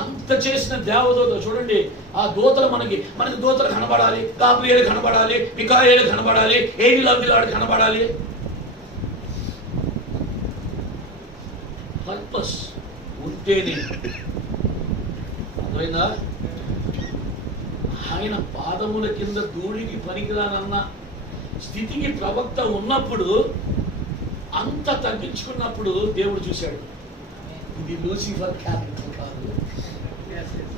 అంత చేసిన దేవదూత చూడండి, ఆ దూతలు మనకి దూతలు కనబడాలి, గాబ్రియేలు కనబడాలి, మికాయేలు కనబడాలి, ఏంజెల్ కనబడాలి. పర్పస్ ఉంటేనే అర్థమైందా? ఆయన పాదముల కింద ధూళికి పనికిరానన్న స్థితికి ప్రవక్త ఉన్నప్పుడు, అంత తగ్గించుకున్నప్పుడు దేవుడు చూశాడు, ఇది లూసిఫర్ క్యారెక్టర్ కాదు,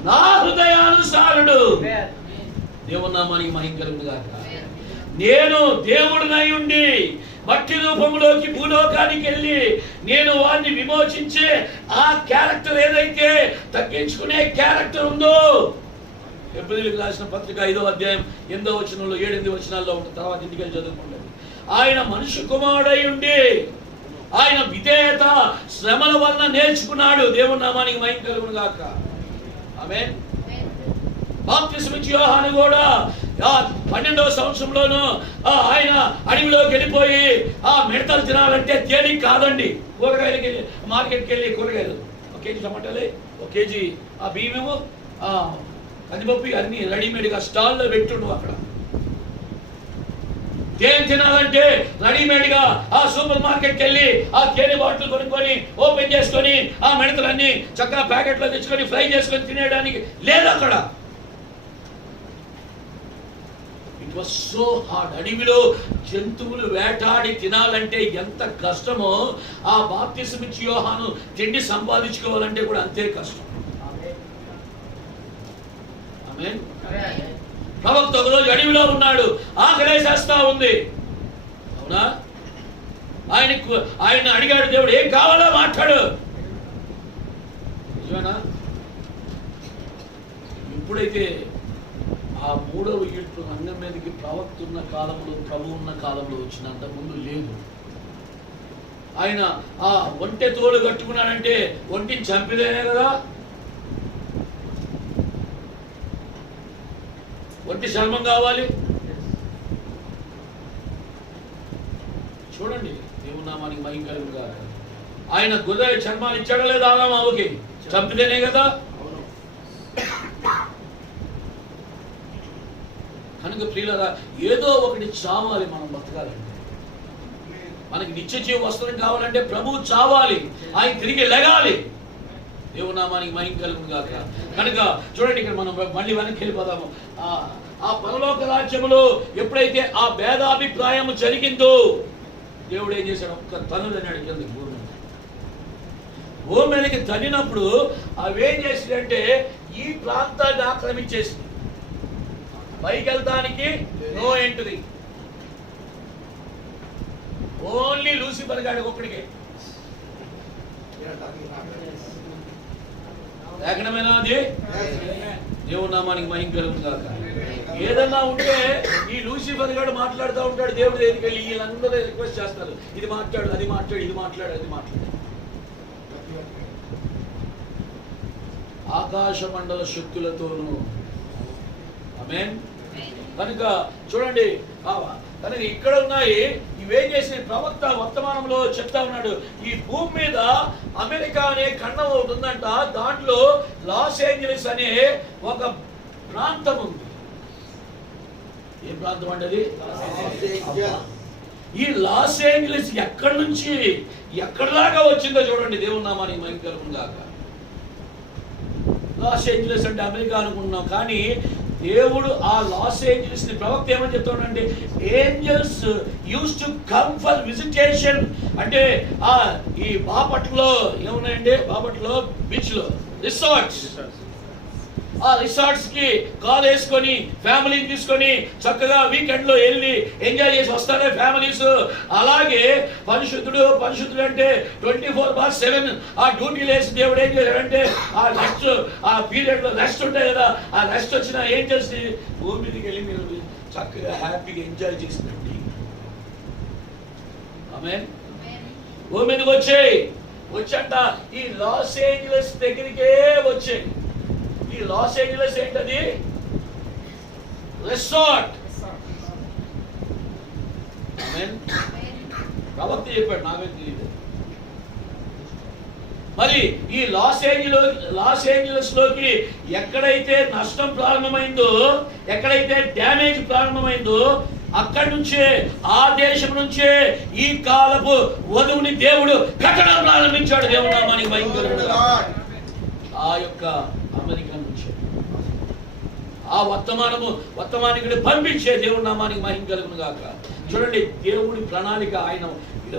నా హృదయానుసారుడు. దేవుని నామానికి మహిమ కలుగును గాక. నేను దేవుడినై ఉండి మట్టి రూపంలోకి భూలోకానికి వెళ్ళి నేను వారిని విమోచించే ఆ క్యారెక్టర్ ఏదైతే తగ్గించుకునే క్యారెక్టర్ ఉందో, హెబ్రీయులకు రాసిన పత్రిక 5వ అధ్యాయం 8వ వచనంలో 7-8 వచనాల్లో ఉంటుంది. తర్వాత ఇంటికి వెళ్ళి చదువుకుంటుంది. ఆయన మనుష్య కుమారుడై ఉండి ఆయన విధేయత శ్రమల వలన నేర్చుకున్నాడు. దేవుని నామానికి మహిమ కలుగును గాక. ఆమేన్. బాప్తిస్మం ఇచ్చిన యోహాను కూడా 12వ సంవత్సరంలోనూ ఆయన అడవిలోకి వెళ్ళిపోయి ఆ మిడతలు తినాలంటే తేలిక కాదండి. కూరగాయలకి వెళ్ళి మార్కెట్కి వెళ్ళి కూరగాయలు 1 కేజీ టమాటాలు, 1 కేజీ ఆ బియ్యము, కందిపప్పు అన్ని రెడీమేడ్గా స్టాల్లో పెట్టుండు. అక్కడ తేనె తినాలంటే రెడీమేడ్గా ఆ సూపర్ మార్కెట్కి వెళ్ళి ఆ తేనె బాటిల్ కొనుక్కొని ఓపెన్ చేసుకొని ఆ మిడతలన్నీ చక్కగా ప్యాకెట్లో తెచ్చుకొని ఫ్రై చేసుకొని తినేయడానికి లేదు అక్కడ. It was so hard. అడవిలో జంతువులు వేటాడి తినాలంటే ఎంత కష్టమో, ఆ బాప్తిస్మం ఇచ్చి యోహాను తిండి సంపాదించుకోవాలంటే కూడా అంతే కష్టం. ఆమేన్. ప్రవక్త ఒకరోజు అడవిలో ఉన్నాడు, ఆకలేసేస్తా ఉంది. అవునా? ఆయన అడిగాడు, దేవుడు ఏం కావాలో మాట్లాడు. నిజమేనా? ఎప్పుడైతే ఆ 3వ ఈడ్పు రంగం మీదకి ప్రవక్త ఉన్న కాలంలో, ప్రభు ఉన్న కాలంలో వచ్చినంత ముందు లేదు. ఆయన ఆ ఒంటె తోలు కట్టుకున్నాడంటే ఒంటిని చంపిదేనే కదా. ఒంటి చర్మం కావాలి. చూడండి, దేవుని నామానికి మహిమ కలుగును గాక. ఆయన గొర్రె చర్మాలు ఇచ్చాడా లేదా ఆదామావుకి? చంపితేనే కదా. కనుక ప్రియులారా, ఏదో ఒకటి చావాలి, మనం బతకాలంటే. మనకి నిత్య జీవ వస్త్రం కావాలంటే ప్రభువు చావాలి, ఆయన తిరిగి లెగాలి. దేవుని నామానికి మహిమ కలుగును గాక. కనుక చూడండి, ఇక్కడ మనం మళ్ళీ వెనక్కి వెళ్ళిపోదాము. ఆ పరలోక రాజ్యములో ఎప్పుడైతే ఆ భేదాభిప్రాయము జరిగిందో, దేవుడు ఏం చేశాడు? ఒక్క తను తన్నాడు కింద భూమి మీదకి తన్నినప్పుడు అవేం చేసిందంటే ఈ ప్రాంతాన్ని ఆక్రమించేసింది. పైకి వెళ్తానికి నో ఎంట్రీ, ఓన్లీ లూసిఫర్ గాడికి ఒక్కడికే. లేఖనమేనా అది? దేవుని నామానికి మహిమ కలుగును గాక. ఏదన్నా ఉంటే ఈ లూసిఫర్ గాడు మాట్లాడుతూ ఉంటాడు దేవుడి దగ్గరికి వెళ్ళి. వీళ్ళందరూ రిక్వెస్ట్ చేస్తారు, ఇది మాట్లాడు, అది మాట్లాడు, ఇది మాట్లాడు, అది మాట్లాడు. ఆకాశ మండల శక్తులతోనూ. ఆమేన్. కనుక చూడండి, కనుక ఇక్కడ ఉన్నాయి. ఇవేం చేసిన ప్రవక్త వర్తమానంలో చెప్తా ఉన్నాడు. ఈ భూమి మీద అమెరికా అనే ఖండం ఒకటి ఉందంట. దాంట్లో లాస్ ఏంజలీస్ అనే ఒక ప్రాంతం ఉంది. ఏ ప్రాంతం అంటే అది? ఈ లాస్ ఏంజలీస్ ఎక్కడి నుంచి ఎక్కడి దాకా వచ్చిందో చూడండి. దేవుని నామానికి మహిమ కలుగును గాక. లాస్ ఏంజలీస్ అంటే అమెరికా అనుకుంటున్నాం, కానీ దేవుడు ఆ లాస్ ఏంజలీస్ ని ప్రవక్త ఏమని చెప్తాడంటే, angels used to come for visitation. అంటే ఈ బాపట్లలో ఏమున్నాయండి? బాపట్లలో బీచ్ లో రిసార్ట్స్. ఆ రిసార్ట్స్ కి కాల్ వేసుకొని ఫ్యామిలీని తీసుకొని చక్కగా వీకెండ్ లో వెళ్ళి ఎంజాయ్ చేసి వస్తారే ఫ్యామిలీస్. అలాగే పరిశుద్ధుడు అంటే 24/7 ఆ డ్యూటీలు వేసి దేవుడు ఏం చేశాడంటే, ఆ రెస్ట్, ఆ పీరియడ్ లో రెస్ట్ ఉంటాయి కదా, ఆ రెస్ట్ వచ్చిన ఏం చేసి భూమి మీదకి వెళ్ళి మీరు చక్కగా హ్యాపీగా ఎంజాయ్ చేసినట్టు. ఆమేన్. భూమి మీదకి వచ్చంట ఈ లాస్ ఏంజలస్ దగ్గరికే వచ్చాయి. ఈ లాస్ ఏంజలస్ ఏంటది? రిసార్ట్. ప్రవక్త చెప్పాడు, నాకే తెలియదు. మరి ఈ లాస్ ఏంజలస్ లోకి ఎక్కడైతే నష్టం ప్రారంభమైందో, ఎక్కడైతే డ్యామేజ్ ప్రారంభమైందో, అక్కడి నుంచే, ఆ దేశం నుంచే ఈ కాలపు వధువుని దేవుడు కట్టడం ప్రారంభించాడు. దేవుడు నామానికి మహిమ కలుగును గాక. ఆ యొక్క అమెరికా నుంచి ఆ వర్తమానికుడు పంపించే దేవుడి నామానికి మహిమ కలుగును గాక. చూడండి, దేవుడి ప్రణాళిక ఆయన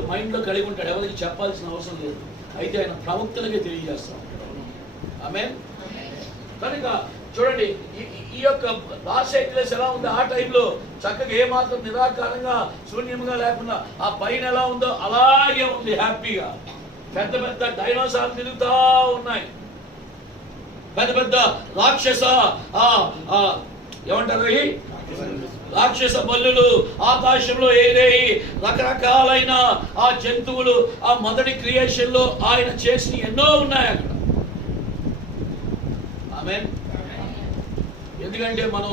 మైండ్ లో కలిగి ఉంటాడు. ఎవరికి చెప్పాల్సిన అవసరం లేదు. అయితే ఆయన ప్రవక్తలకే తెలియజేస్తాం. ఆమేన్. కనుక చూడండి, ఈ యొక్క లాస్ ఏంజలస్ ఎలా ఉంది ఆ టైంలో, చక్కగా ఏమాత్రం నిరాకారంగా శూన్యంగా లేకుండా ఆ పైన ఎలా ఉందో అలాగే ఉంది, హ్యాపీగా. పెద్ద పెద్ద డైనోసార్లు తిరుగుతా ఉన్నాయి. పెద్ద పెద్ద రాక్షస ఏమంటారు, రాక్షస బల్లులు ఆకాశంలో ఎగిరేయి, రకరకాలైన ఆ జంతువులు, ఆ మొదటి క్రియేషన్ లో ఆయన చేసిన ఎన్నో ఉన్నాయి అక్కడ. ఆమేన్. ఎందుకంటే మనం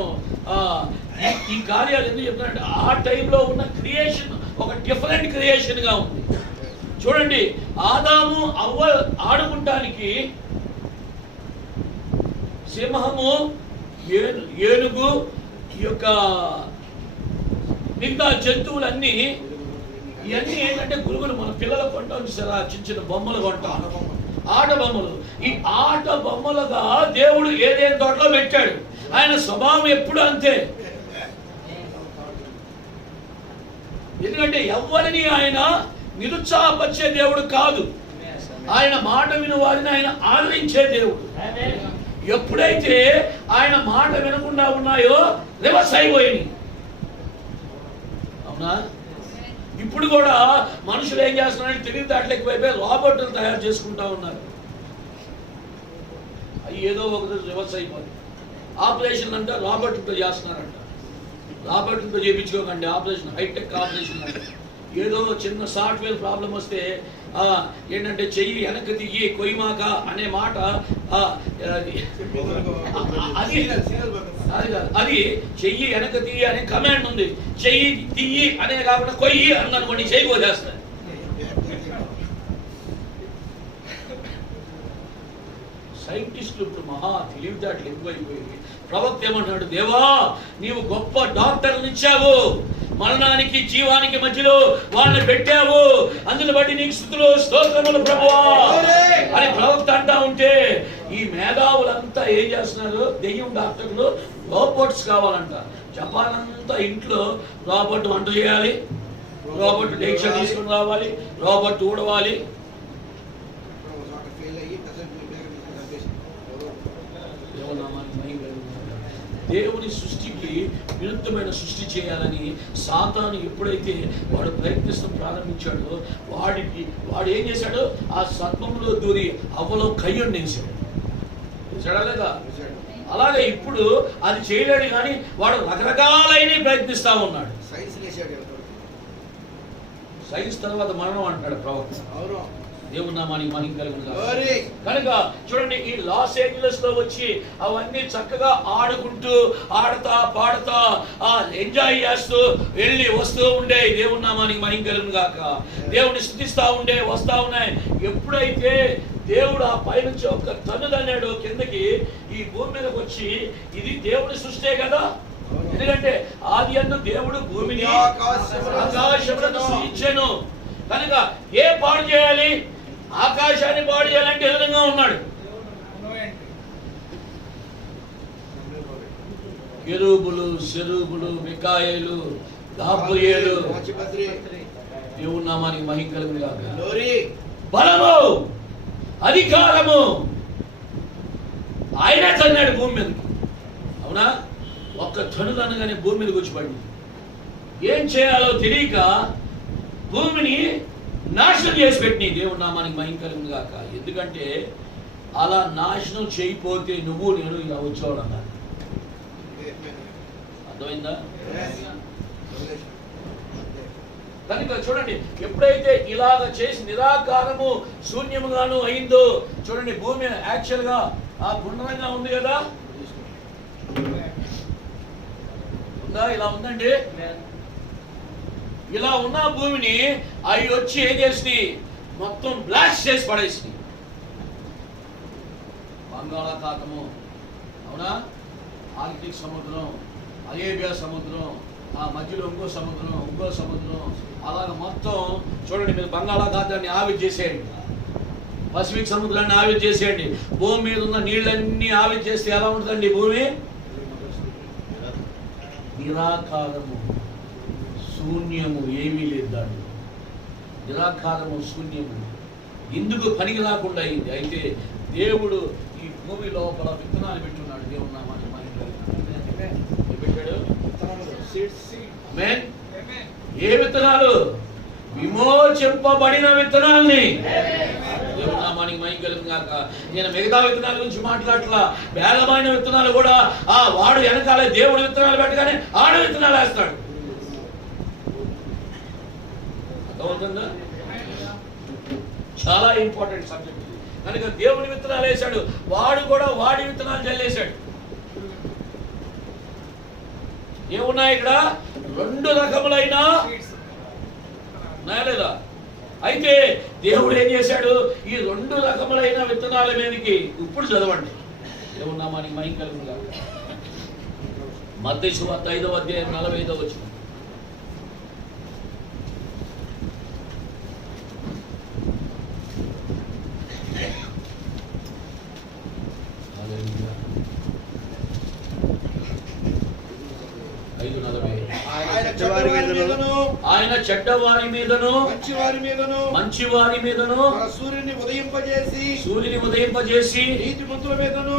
ఈ కార్యాలు ఎందుకు చెప్తున్నారంటే, ఆ టైంలో ఉన్న క్రియేషన్ ఒక డిఫరెంట్ క్రియేషన్ గా ఉంది. చూడండి, ఆదాము అవ్వ ఆడుకుంటానికి సింహము, ఏనుగు, ఈ యొక్క మిగతా జంతువులన్నీ, ఇవన్నీ ఏంటంటే గురుగులు మన పిల్లలు కొంటాం చూసారా, చిన్న చిన్న బొమ్మలు కొంటాం, ఆట బొమ్మలు. ఈ ఆట బొమ్మలుగా దేవుడు ఏదేని తోటలో పెట్టాడు. ఆయన స్వభావం ఎప్పుడు అంతే. ఎందుకంటే ఎవరిని ఆయన నిరుత్సాహపరిచే దేవుడు కాదు. ఆయన మాట విని వారిని ఆయన ఆదరించే దేవుడు. ఎప్పుడైతే ఆయన మాట వినకుండా ఉన్నాయో రివర్స్ అయిపోయినాయి. అవునా? ఇప్పుడు కూడా మనుషులు ఏం చేస్తున్నారంటే తెలివితేటలు ఎక్కువైపోయి రాబర్టులు తయారు చేసుకుంటా ఉన్నారు. అవి ఏదో ఒకటి రివర్స్ అయిపోయింది. ఆపరేషన్ అంటే రాబర్టులతో చేస్తున్నారంట. రాబర్టులతో చేయించుకోకండి ఆపరేషన్, హైటెక్ ఆపరేషన్ అంటే. ఏదో చిన్న సాఫ్ట్వేర్ ప్రాబ్లం వస్తే ఏంటంటే చెయ్యి వెనక్కి తియ్యి కొయ్యమాక అనే మాట, అది చెయ్యి వెనక్కి తియ్యి అనే కమాండ్ ఉంది. చెయ్యి తియ్యి అనే కాకుండా కొయ్యి అన్ననుకోండి, చెయ్యి పోసేస్తాను. సైంటిస్టులు ఇప్పుడు మహా తెలివితేటలు ఎక్కువైపోయి ప్రవక్త ఏమంటున్నాడు, దేవా నీవు గొప్ప డాక్టర్లు ఇచ్చావు, మరణానికి జీవానికి మధ్యలో వాళ్ళని పెట్టావు, అందుని బట్టి నీకు స్తుతులు స్తోత్రములు ప్రభువా అని ప్రవక్త అంటా ఉంటే, ఈ మేధావులంతా ఏం చేస్తున్నారు, దెయ్యం డాక్టర్లు రోబోట్స్ కావాలంట. జపాన్ అంతా ఇంట్లో రోబోట్ వంట చేయాలి, రోబోట్ దీక్ష తీసుకుని రావాలి, రోబోట్ ఊడవాలి. దేవుని సృష్టికి విరుద్ధమైన సృష్టి చేయాలని సాతాను ఎప్పుడైతే వాడు ప్రయత్నిస్తూ ప్రారంభించాడో, వాడు ఏం చేశాడు, ఆ సర్పంలో దూరి అవ్వలో కయ్యను వేసాడు. వేసాడా లేదా? అలాగే ఇప్పుడు అది చేయలేడు, కానీ వాడు రకరకాలైన ప్రయత్నిస్తా ఉన్నాడు. సైన్స్ తర్వాత మరణం అంటాడు ప్రవక్త. దేవుని నామానికి మహిమ కలుగును గాక. Glory. కనుక చూడండి, ఈ లాస్ ఏంజలస్ లో వచ్చి అవన్నీ చక్కగా ఆడుకుంటూ ఆడతా పాడుతా ఎంజాయ్ చేస్తూ వెళ్ళి వస్తూ ఉండే. దేవుని నామానికి మహిమ కలుగును గాక. దేవుని స్తుతిస్తా ఉండే, వస్తా ఉన్నాయి. ఎప్పుడైతే దేవుడు ఆ పైనుంచి ఒక తన్నుదన్నాడు కిందకి, ఈ భూమి మీదకి వచ్చి, ఇది దేవుడి సృష్టే కదా. ఎందుకంటే ఆది యందు దేవుడు భూమిని ఆకాశములను సృజించెను. కనుక ఏ పాడు చేయాలి? ఆకాశాన్ని పాడు చేయాలంటే ఏ విధంగా ఉన్నాడు? కెరూబులు, సెరూబులు, మికాయేలు, గాబ్రియేలు. దేవుని నామానికి మహిమ కలుగును గాక. బలము, అధికారము ఆయనే తన్నాడు భూమి మీదకి. అవునా? ఒక్క తనుదనగానే భూమి మీదకి వచ్చి పడింది. ఏం చేయాలో తెలియక భూమిని నాశనం చేసి పెట్టి. దేవుని నామానికి మహిమ కలుగును గాక. ఎందుకంటే అలా నాశనం చేయకపోతే నువ్వు నేను ఇలా వచ్చాడు అన్నారు. అర్థమైందా? కనుక చూడండి, ఎప్పుడైతే ఇలాగ చేసి నిరాకారము శూన్యముగాను అయిందో, చూడండి భూమి యాక్చువల్ గా ఆ గుండ్రంగా ఉంది కదా, ఉందా? ఇలా ఉందండి. ఇలా ఉన్న భూమిని అవి వచ్చి ఏం చేసి మొత్తం బ్లాస్ట్ చేసి పడేసి. బంగాళాఖాతము, అవునా, ఆర్కిటిక్ సముద్రం, అరేబియా సముద్రం, ఆ మధ్యలో ఇంకో సముద్రం, అలాగ మొత్తం చూడండి. మీరు బంగాళాఖాతాన్ని ఆవిరి చేసేయండి, పసిఫిక్ సముద్రాన్ని ఆవిరి చేసేయండి. భూమి మీద ఉన్న నీళ్ళన్నీ ఆవిరి చేస్తే ఎలా ఉంటుందండి భూమి? నిరాకారము, శూన్యము, ఏమీ లేదు దాంట్లో. నిరాకారము, శూన్యము, ఎందుకు పనికి రాకుండా అయింది. అయితే దేవుడు ఈ భూమి లోపల విత్తనాలు పెట్టున్నాడు. దేవుడు నామానికి మహిమ కలుగును. పెట్టాడు ఏ విత్తనాలు? విమోచింపబడిన విత్తనాల్ని. దేవుని నామానికి మహిమ కలుగును గాక. నేను మిగతా విత్తనాల గురించి మాట్లాడట్లా. బేలమైన విత్తనాలు కూడా వాడు వెనకాలే దేవుడు విత్తనాలు పెట్టగానే ఆడు విత్తనాలు వేస్తాడు. అర్థమవుతుందా? చాలా ఇంపార్టెంట్ సబ్జెక్ట్ ఇది. కనుక దేవుడి విత్తనాలు వేశాడు, వాడు కూడా వాడి విత్తనాలు చల్లేశాడు. ఏమున్నాయి ఇక్కడ? 2 రకములైన ఉన్నాయా లేదా? అయితే దేవుడు ఏం చేశాడు? ఈ 2 రకములైన విత్తనాల మీదకి ఇప్పుడు చదవండి. దేవుని నామానికి మహిమ కలుగును గాక. మత్తయి సువార్త 5వ అధ్యాయం 45వ వచనం. ఆయన చెడ్డవారి మీదను మంచివారి మీదను సూర్యుని ఉదయింపజేసి నీతిమంతుల మీదను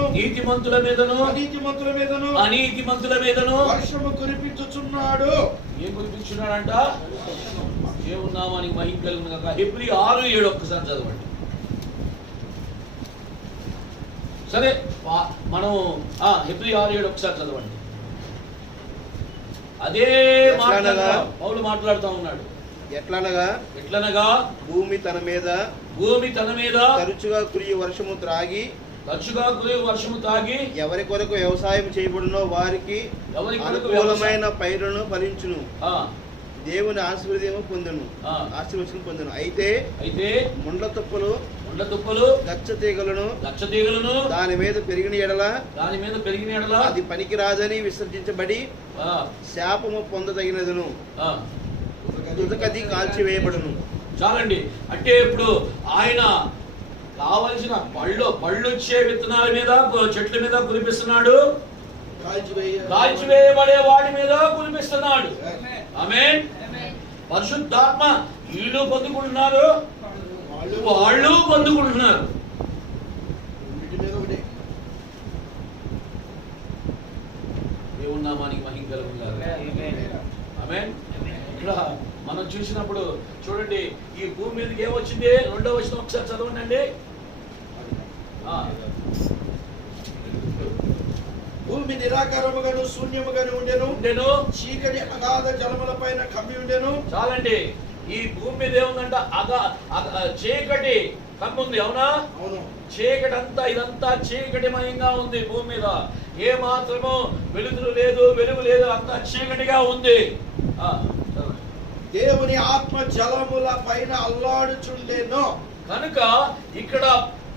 అనీతిమంతుల మీదను వర్షము కురిపించుచున్నాడు. ఏం కురిపించున్నాడంట? దేవుని నామానికి మహిమ కలుగును గాక. హెబ్రీ 6:7 ఒక్కసారి చదవండి. సరే, మనం హెబ్రీ 6:7 ఒకసారి చదవండి. అదే పౌలు మాట్లాడుతూ ఉన్నాడు. ఎట్లనగా భూమి తన మీద తరచుగా కురియు వర్షము త్రాగి ఎవరి కొరకు వ్యవసాయం చేయబడినో వారికి అనుకూలమైన పైరును ఫలించును. దేవుని ఆశీర్వాదము పొందును. అయితే ముండ్ల తుప్పలు గచ్చ తీగలను దాని మీద పెరిగిన ఎడల అది పనికి రాదని విసర్జించబడి శాపము పొందదగినదును, తుదకది కాల్చివేయబడును. చాలండి. అంటే ఇప్పుడు ఆయన కావలసిన పళ్ళు వచ్చే విత్తనాల మీద, చెట్ల మీద కురిపిస్తున్నాడు, కాల్చివేయబడే వాడి మీద కురిపిస్తున్నాడు. ఆమేన్. పరిశుద్ధాత్మ వీళ్ళు పొందుకుంటున్నారు, వాళ్ళు పొందుకుంటున్నారు. దేవుని నామానికి మహిమ కలుగును గాక. ఆమేన్. ఇక్కడ మనం చూసినప్పుడు చూడండి, ఈ భూమి మీదకి ఏమొచ్చింది? 2వ వచనం ఒకసారి చదవండి. భూమి నిరాకారముగాను శూన్యముగాను ఉండెను, చీకటి అగాధ జలముల పైన కమ్మి ఉండెను. చాలండి. ఈ భూమి మీద ఏముందంట? చీకటి కమ్ముంది, అవునా? అవును. చీకటి అంతా, ఇదంతా చీకటిమయంగా ఉంది. భూమి మీద ఏ మాత్రము వెలుగులు లేదు, వెలుగు లేదు, అంతా చీకటిగా ఉంది. దేవుని ఆత్మ జలముల పైన అల్లాడుచుండెను. కనుక ఇక్కడ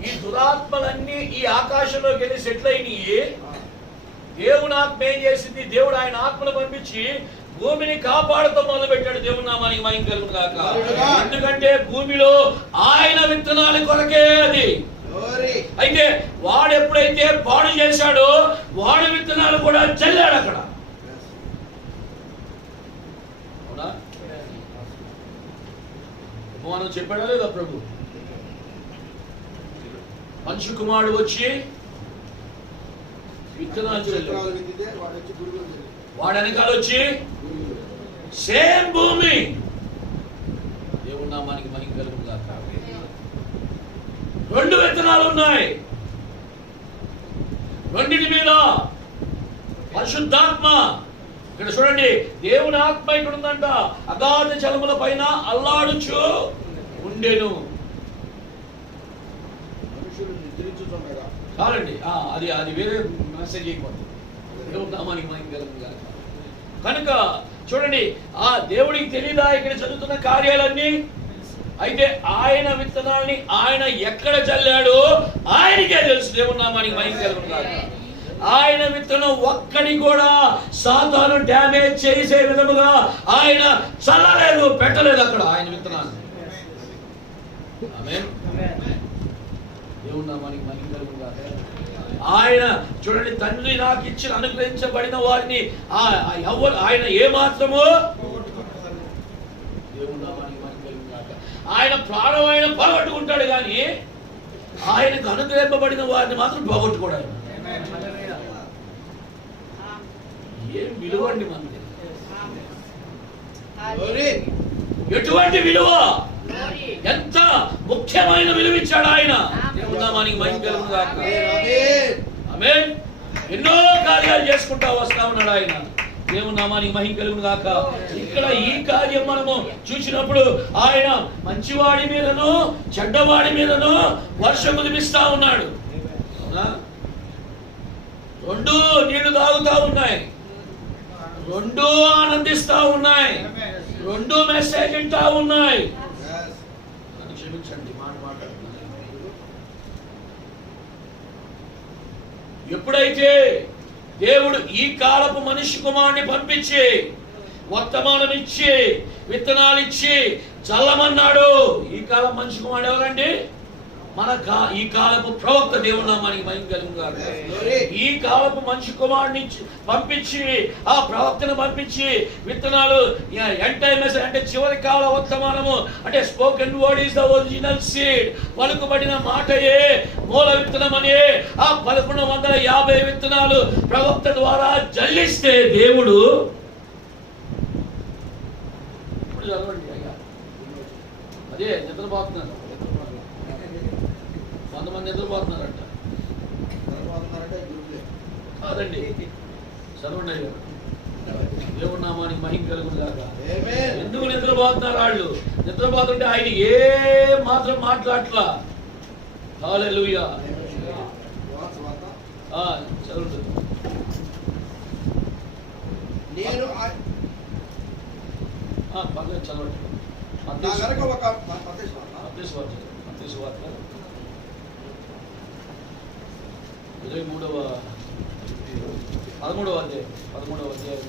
ఈ దురాత్మలన్నీ ఈ ఆకాశంలోకి వెళ్ళి సెటిల్ అయినాయి. దేవుని ఆత్మ ఏం చేసింది? దేవుడు ఆయన ఆత్మను పంపించి భూమిని కాపాడుతూ మొదలు పెట్టాడు. దేవుని నామానికి మహిమ కలుగును గాక. ఎందుకంటే భూమిలో ఆయన విత్తనాల కొరకే అది. అయితే వాడు ఎప్పుడైతే పాడు చేశాడో వాడి విత్తనాలు కూడా చల్లాడు అక్కడ. అవునా? ఉపమానం చెప్పాడా లేదా ప్రభు? మనుషు కుమారుడు వచ్చి విత్తనాలు చల్లాడు, వాడు వెనకాల వచ్చి సేమ్ భూమి. దేవుని నామానికి మహిమ కలుగును గాక. రెండు విత్తనాలు ఉన్నాయి, రెండింటి మీద పరిశుద్ధాత్మ. ఇక్కడ చూడండి, దేవుని ఆత్మ ఇక్కడ ఉందంట. అగాధ జలముల పైన అల్లాడుచు ఉండెను. చాలండి, అది వేరే మెసేజ్ అయిపోతుంది. దేవుని నామానికి మహిమ కలుగును గాక. కనుక చూడండి, ఆ దేవుడికి తెలీదా ఇక్కడ చదువుతున్న కార్యాలన్నీ? అయితే ఆయన విత్తనాల్ని ఆయన ఎక్కడ చల్లాడో ఆయనకే తెలుసు. దేవుని నామానికి మహిమ కలుగును గాక. ఆయన విత్తనం ఒక్కడి కూడా సాతాను డ్యామేజ్ చేసే విధముగా ఆయన చల్లలేదు, పెట్టలేదు అక్కడ ఆయన విత్తనాన్ని. ఆమేన్. దేవుని నామానికి మహిమ కలుగును గాక. ఆయన చూడండి, తండ్రి నాకు ఇచ్చిన అనుగ్రహించబడిన వారిని ఆయన ఏ మాత్రము, దేవుని నామానికి మహిమ కలుగును గాక, ఆయన ప్రాణం ఆయన పోగొట్టుకుంటాడు, కానీ ఆయనకు అనుగ్రహింపబడిన వారిని మాత్రం పోగొట్టుకోడు. ఏం విలువ అండి మనకి! ఎటువంటి విలువ! ఎంత ముఖ్యమైన విలువ ఇచ్చాడు ఆయన. దేవుని నామానికి మహిమ కలుగును గాక. ఆమేన్. ఎన్నో కార్యాలు చేసుకుంటా వస్తా ఉన్నాడు ఆయన. దేవుని నామానికి మహిమ కలుగును గాక. ఇక్కడ ఈ కార్యం మనము చూసినప్పుడు ఆయన మంచివాడి మీదను చెడ్డవాడి మీదను వర్షం కురిపిస్తా ఉన్నాడు. అవునా? రెండు నీళ్లు తాగుతా ఉన్నాయి, రెండు ఆనందిస్తా ఉన్నాయి, రెండు మెసేజ్ వింటా ఉన్నాయి. క్షమించండి, మాట మాట్లాడుతున్నాను. ఎప్పుడైతే దేవుడు ఈ కాలపు మనిషి కుమారుని పంపించి వర్తమానం ఇచ్చి విత్తనాలు ఇచ్చి చల్లమన్నాడు, ఈ కాలం మనిషి కుమారుడు ఎవరండి? ఈ కాలపు ప్రవక్త. దేవుని నామానికి మహిమ కలుగును గాక. ఈ కాలపు మనిషి కుమారుని పంపించి, ఆ ప్రవక్తను పంపించి విత్తనాలు ఎండ్ టైమ్ మెసేజ్ అంటే చివరి కాల వర్తమానము అంటే spoken word is the original seed. పలుకుబడిన మాటయే మూల విత్తనం అని ఆ 1150 విత్తనాలు ప్రవక్త ద్వారా జల్లిస్తే దేవుడు అదే నిద్రపోతున్నారు. కొంతమంది నిద్రపోతున్నారంట. కాదండి, చదవండి. దేవుని నామానికి మహిమ కలుగును గాక. ఎందుకు నిద్రపోతున్నారు వాళ్ళు? నిద్రపోతుంటే ఆయన ఏ మాత్రం మాట్లాడట్లా. హల్లెలూయా. చదువు. నేను పర్లేదు, చదవండి. పదమూడవ అధ్యాయం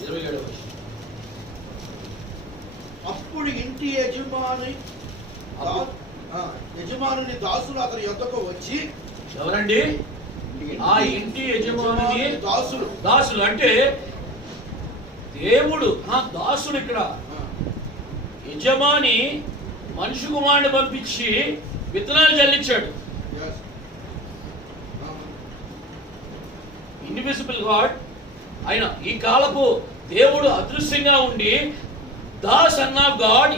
27వ వచనం. అప్పుడు ఇంటి యజమానుని దాసులు అతని యొద్దకు వచ్చి, ఎవరండి? ఆ ఇంటి యజమానుని దాసులు అంటే దేవుడు దాసుడు. ఇక్కడ యజమాని మనిషి కుమారుని పంపించి విత్తనాలు చల్లించాడు. ఇన్విజిబుల్ గాడ్ ఆయన ఈ కాలపు దేవుడు అదృశ్యంగా ఉండి the son of God,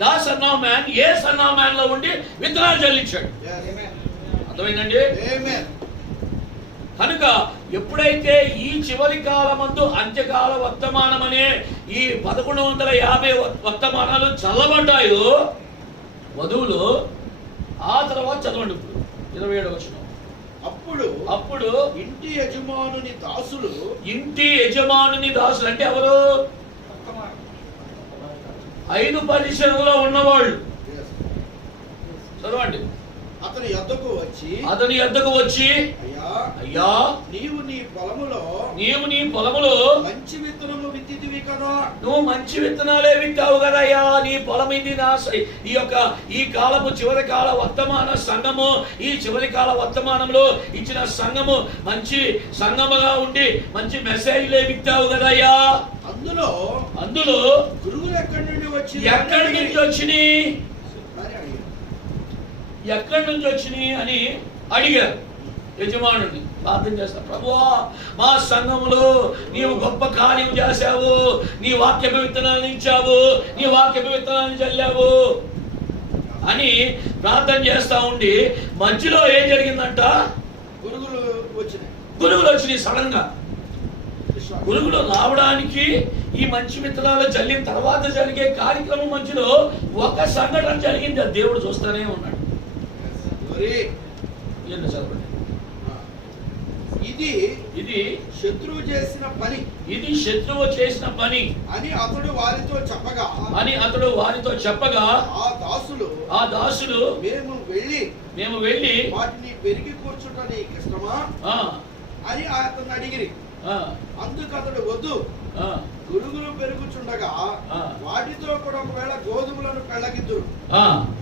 the son of man, son of man లో ఉండి విత్తనాలు చల్లించాడు. అర్థమైందండి? కనుక ఎప్పుడైతే ఈ చివరి కాలమందు అంత్యకాల వర్తమానం అనే ఈ 1150 వర్తమానాలు చల్లబడ్డాయో వధువులు. ఆ తర్వాత చదవండి ఇప్పుడు 27వ వచనం. అప్పుడు ఇంటి యజమానుని దాసులు అంటే ఎవరు? 5 పరిచయంలో ఉన్నవాళ్ళు. చదవండి. అతని యొద్దకు వచ్చి అయ్యా నీవు నీ పొలములో మంచి విత్తనము విత్తితివి కదా. నువ్వు మంచి విత్తనాలే విత్తావు కదా అయ్యా. నీ పొలం ఇది. ఈ కాలపు చివరి కాల వర్తమాన సంఘము, ఈ చివరి కాల వర్తమానంలో ఇచ్చిన సంఘము మంచి సంఘముగా ఉండి మంచి మెసేజ్లే విత్తావు కదా అయ్యా. అందులో గురువులు ఎక్కడి నుంచి వచ్చినాయి అని అడిగారు యజమానుడిని. ప్రార్థన చేస్తా, ప్రభువా మా సంఘములో నీవు గొప్ప కార్యం చేశావు, నీ వాక్య విత్తనాలను ఇచ్చావు, నీ వాక్య విత్తనాలను చల్లావు అని ప్రార్థన చేస్తా ఉండి మధ్యలో ఏం జరిగిందంట? గురువులు వచ్చినాయి సడన్ గా. గురువులు రావడానికి ఈ మంచి విత్తనాలు చల్లిన తర్వాత జరిగే కార్యక్రమం మధ్యలో ఒక సంఘటన జరిగింది. అది దేవుడు చూస్తానే ఉన్నాడు. ఇది శత్రువు చేసిన పని అని అతడు వారితో చెప్పగా ఆ దాసులు మేము వెళ్ళి వాటిని పెరిగి కూర్చుంట నీకు ఇష్టమా అని అతను అడిగిరి. అందుకు అతడు వద్దు, గురుగులు పెరుగుచుండగా వాటితో కూడా ఒకవేళ గోధుమలను పెళ్ళగిద్దురు,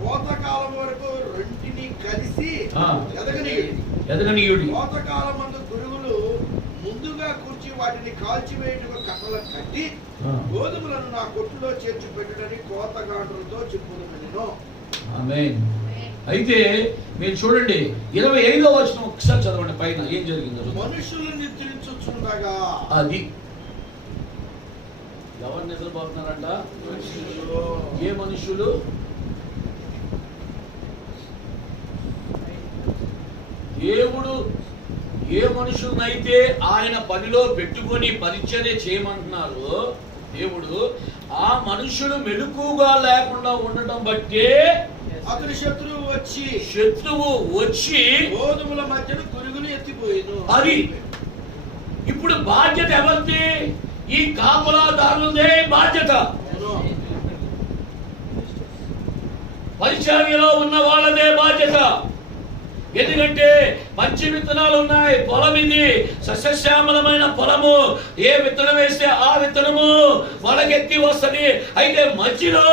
కోతకాలం వరకు రెంటిని కలిసి ఎదగనీయుడి. కోతకాలం మందు గురుగులు ముందుగా కూర్చి వాటిని కాల్చివేయుటకు కట్టలు కట్టి గోధుమలను నా కొట్టులో చేర్చి పెట్టుడని కోతగాండ్రులతో చెప్పుదును. ఆమేన్. అయితే మీరు చూడండి 25వ వచనం ఒకసారి చదవండి. పైన ఏం జరిగిందో. మనుషులు నిద్రించుచుండగా. అది ఎవరు నిద్రపోతున్నారంట? ఏ మనుషులు? దేవుడు ఏ మనుషులనైతే ఆయన పనిలో పెట్టుకొని పరిచర్య చేయమంటున్నారు దేవుడు, ఆ మనుషులు మెలకుగా లేకుండా ఉండటం బట్టే అతని శత్రువు వచ్చి గోధుమల మధ్యన గురుగులు ఎత్తిపోయింది. అది ఇప్పుడు బాధ్యత ఎవరిది? ఈ కాపలాదారులదే బాధ్యత. పరిచర్యలో ఉన్న వాళ్ళదే బాధ్యత. ఎందుకంటే మంచి విత్తనాలు ఉన్నాయి, పొలం ఇది సస్యశ్యామలమైన పొలము. ఏ విత్తనం వేస్తే ఆ విత్తనము మొలకెత్తి వస్తుంది. అయితే మధ్యలో